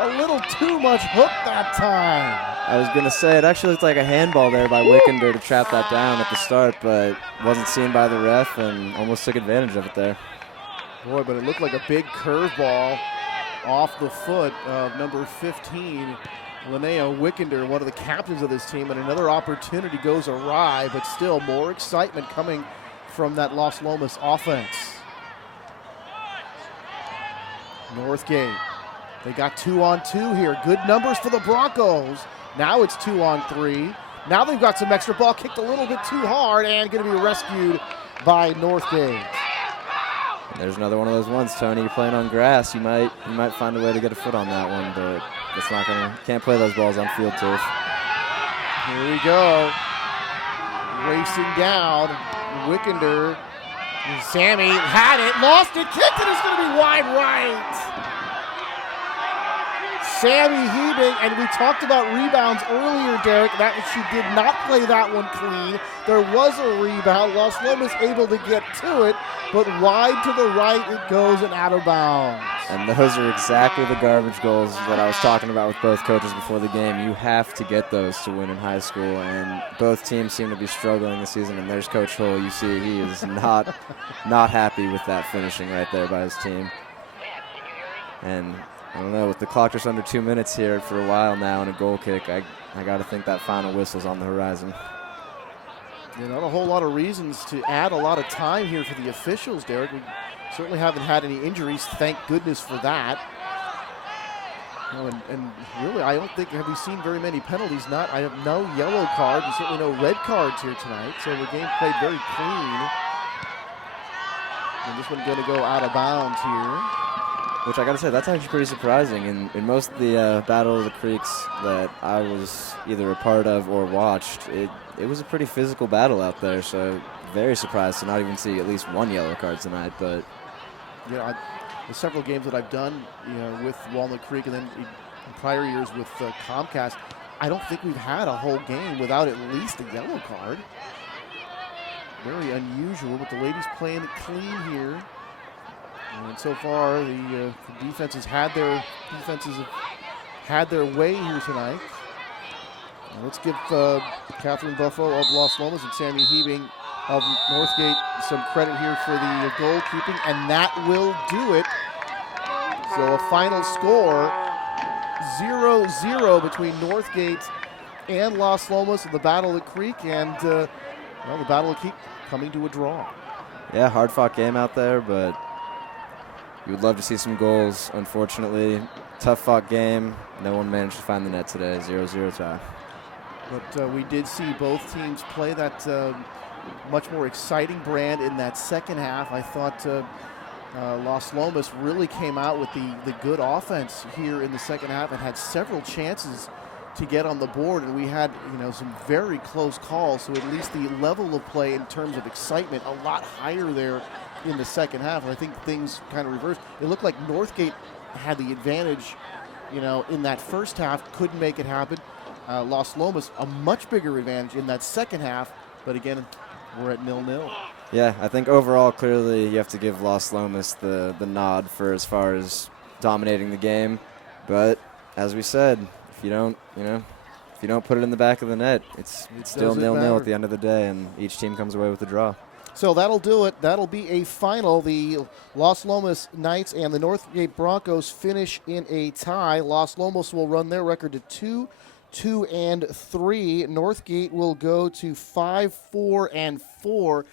A little too much hook that time. I was going to say, it actually looked like a handball there by Wickender to trap that down at the start, but wasn't seen by the ref and almost took advantage of it there. Boy, but it looked like a big curveball off the foot of number 15, Linnea Wickender, one of the captains of this team, and another opportunity goes awry, but still more excitement coming from that Los Lomas offense. Northgate, they got 2-on-2 here. Good numbers for the Broncos. Now it's 2-on-3. Now they've got some extra ball, kicked a little bit too hard, and going to be rescued by Northgate. There's another one of those ones, Tony. You're playing on grass. You might find a way to get a foot on that one, but it's not can't play those balls on field turf. Here we go. Racing down. Wickender. Sammy had it, lost it, kicked it. It's going to be wide right. Sammy Hebing, and we talked about rebounds earlier, Derek. She did not play that one clean. There was a rebound. Los Lomas able to get to it, but wide to the right it goes and out of bounds. And those are exactly the garbage goals that I was talking about with both coaches before the game. You have to get those to win in high school, and both teams seem to be struggling this season. And there's Coach Hull. You see he is not happy with that finishing right there by his team. And I don't know, with the clock just under 2 minutes here for a while now and a goal kick, I got to think that final whistle's on the horizon. Not a whole lot of reasons to add a lot of time here for the officials, Derek. We certainly haven't had any injuries, thank goodness for that. And really, I don't think, have we seen very many penalties? I have no yellow cards and certainly no red cards here tonight, so the game played very clean. And this one's going to go out of bounds here. Which I got to say, that's actually pretty surprising. In most of the Battle of the Creeks that I was either a part of or watched, it was a pretty physical battle out there. So very surprised to not even see at least one yellow card tonight. But the several games that I've done, with Walnut Creek and then in prior years with Comcast, I don't think we've had a whole game without at least a yellow card. Very unusual, but the ladies playing it clean here. And so far, the defenses have had their way here tonight. And let's give Catherine Buffo of Los Lomas and Sammy Hebing of Northgate some credit here for the goalkeeping, and that will do it. So a final score, 0-0 between Northgate and Los Lomas in the Battle of the Creek, and the Battle of the Creek coming to a draw. Yeah, hard-fought game out there, but you would love to see some goals. Unfortunately, tough-fought game. No one managed to find the net today. 0-0 tie. But we did see both teams play that much more exciting brand in that second half. I thought Los Lomas really came out with the good offense here in the second half and had several chances to get on the board, and we had some very close calls. So at least the level of play in terms of excitement a lot higher there in the second half. And I think things kind of reversed. It looked like Northgate had the advantage, in that first half, couldn't make it happen. Los Lomas a much bigger advantage in that second half, but again, we're at 0-0. Yeah, I think overall, clearly, you have to give Los Lomas the nod for as far as dominating the game. But as we said, if you don't put it in the back of the net, it's still 0-0 at the end of the day, and each team comes away with a draw. So that'll do it. That'll be a final. The Los Lomas Knights and the Northgate Broncos finish in a tie. Los Lomas will run their record to 2-3. Northgate will go to 5-4-4.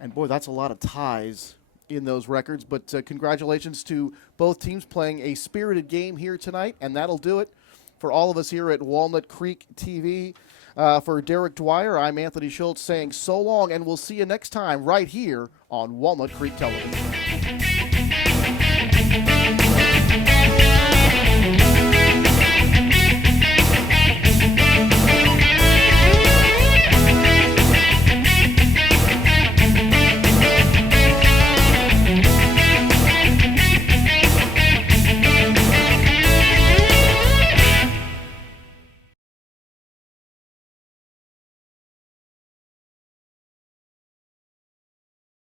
And boy, that's a lot of ties in those records. But congratulations to both teams playing a spirited game here tonight. And that'll do it for all of us here at Walnut Creek TV. For Derek Dwyer, I'm Anthony Schultz saying so long, and we'll see you next time right here on Walnut Creek Television.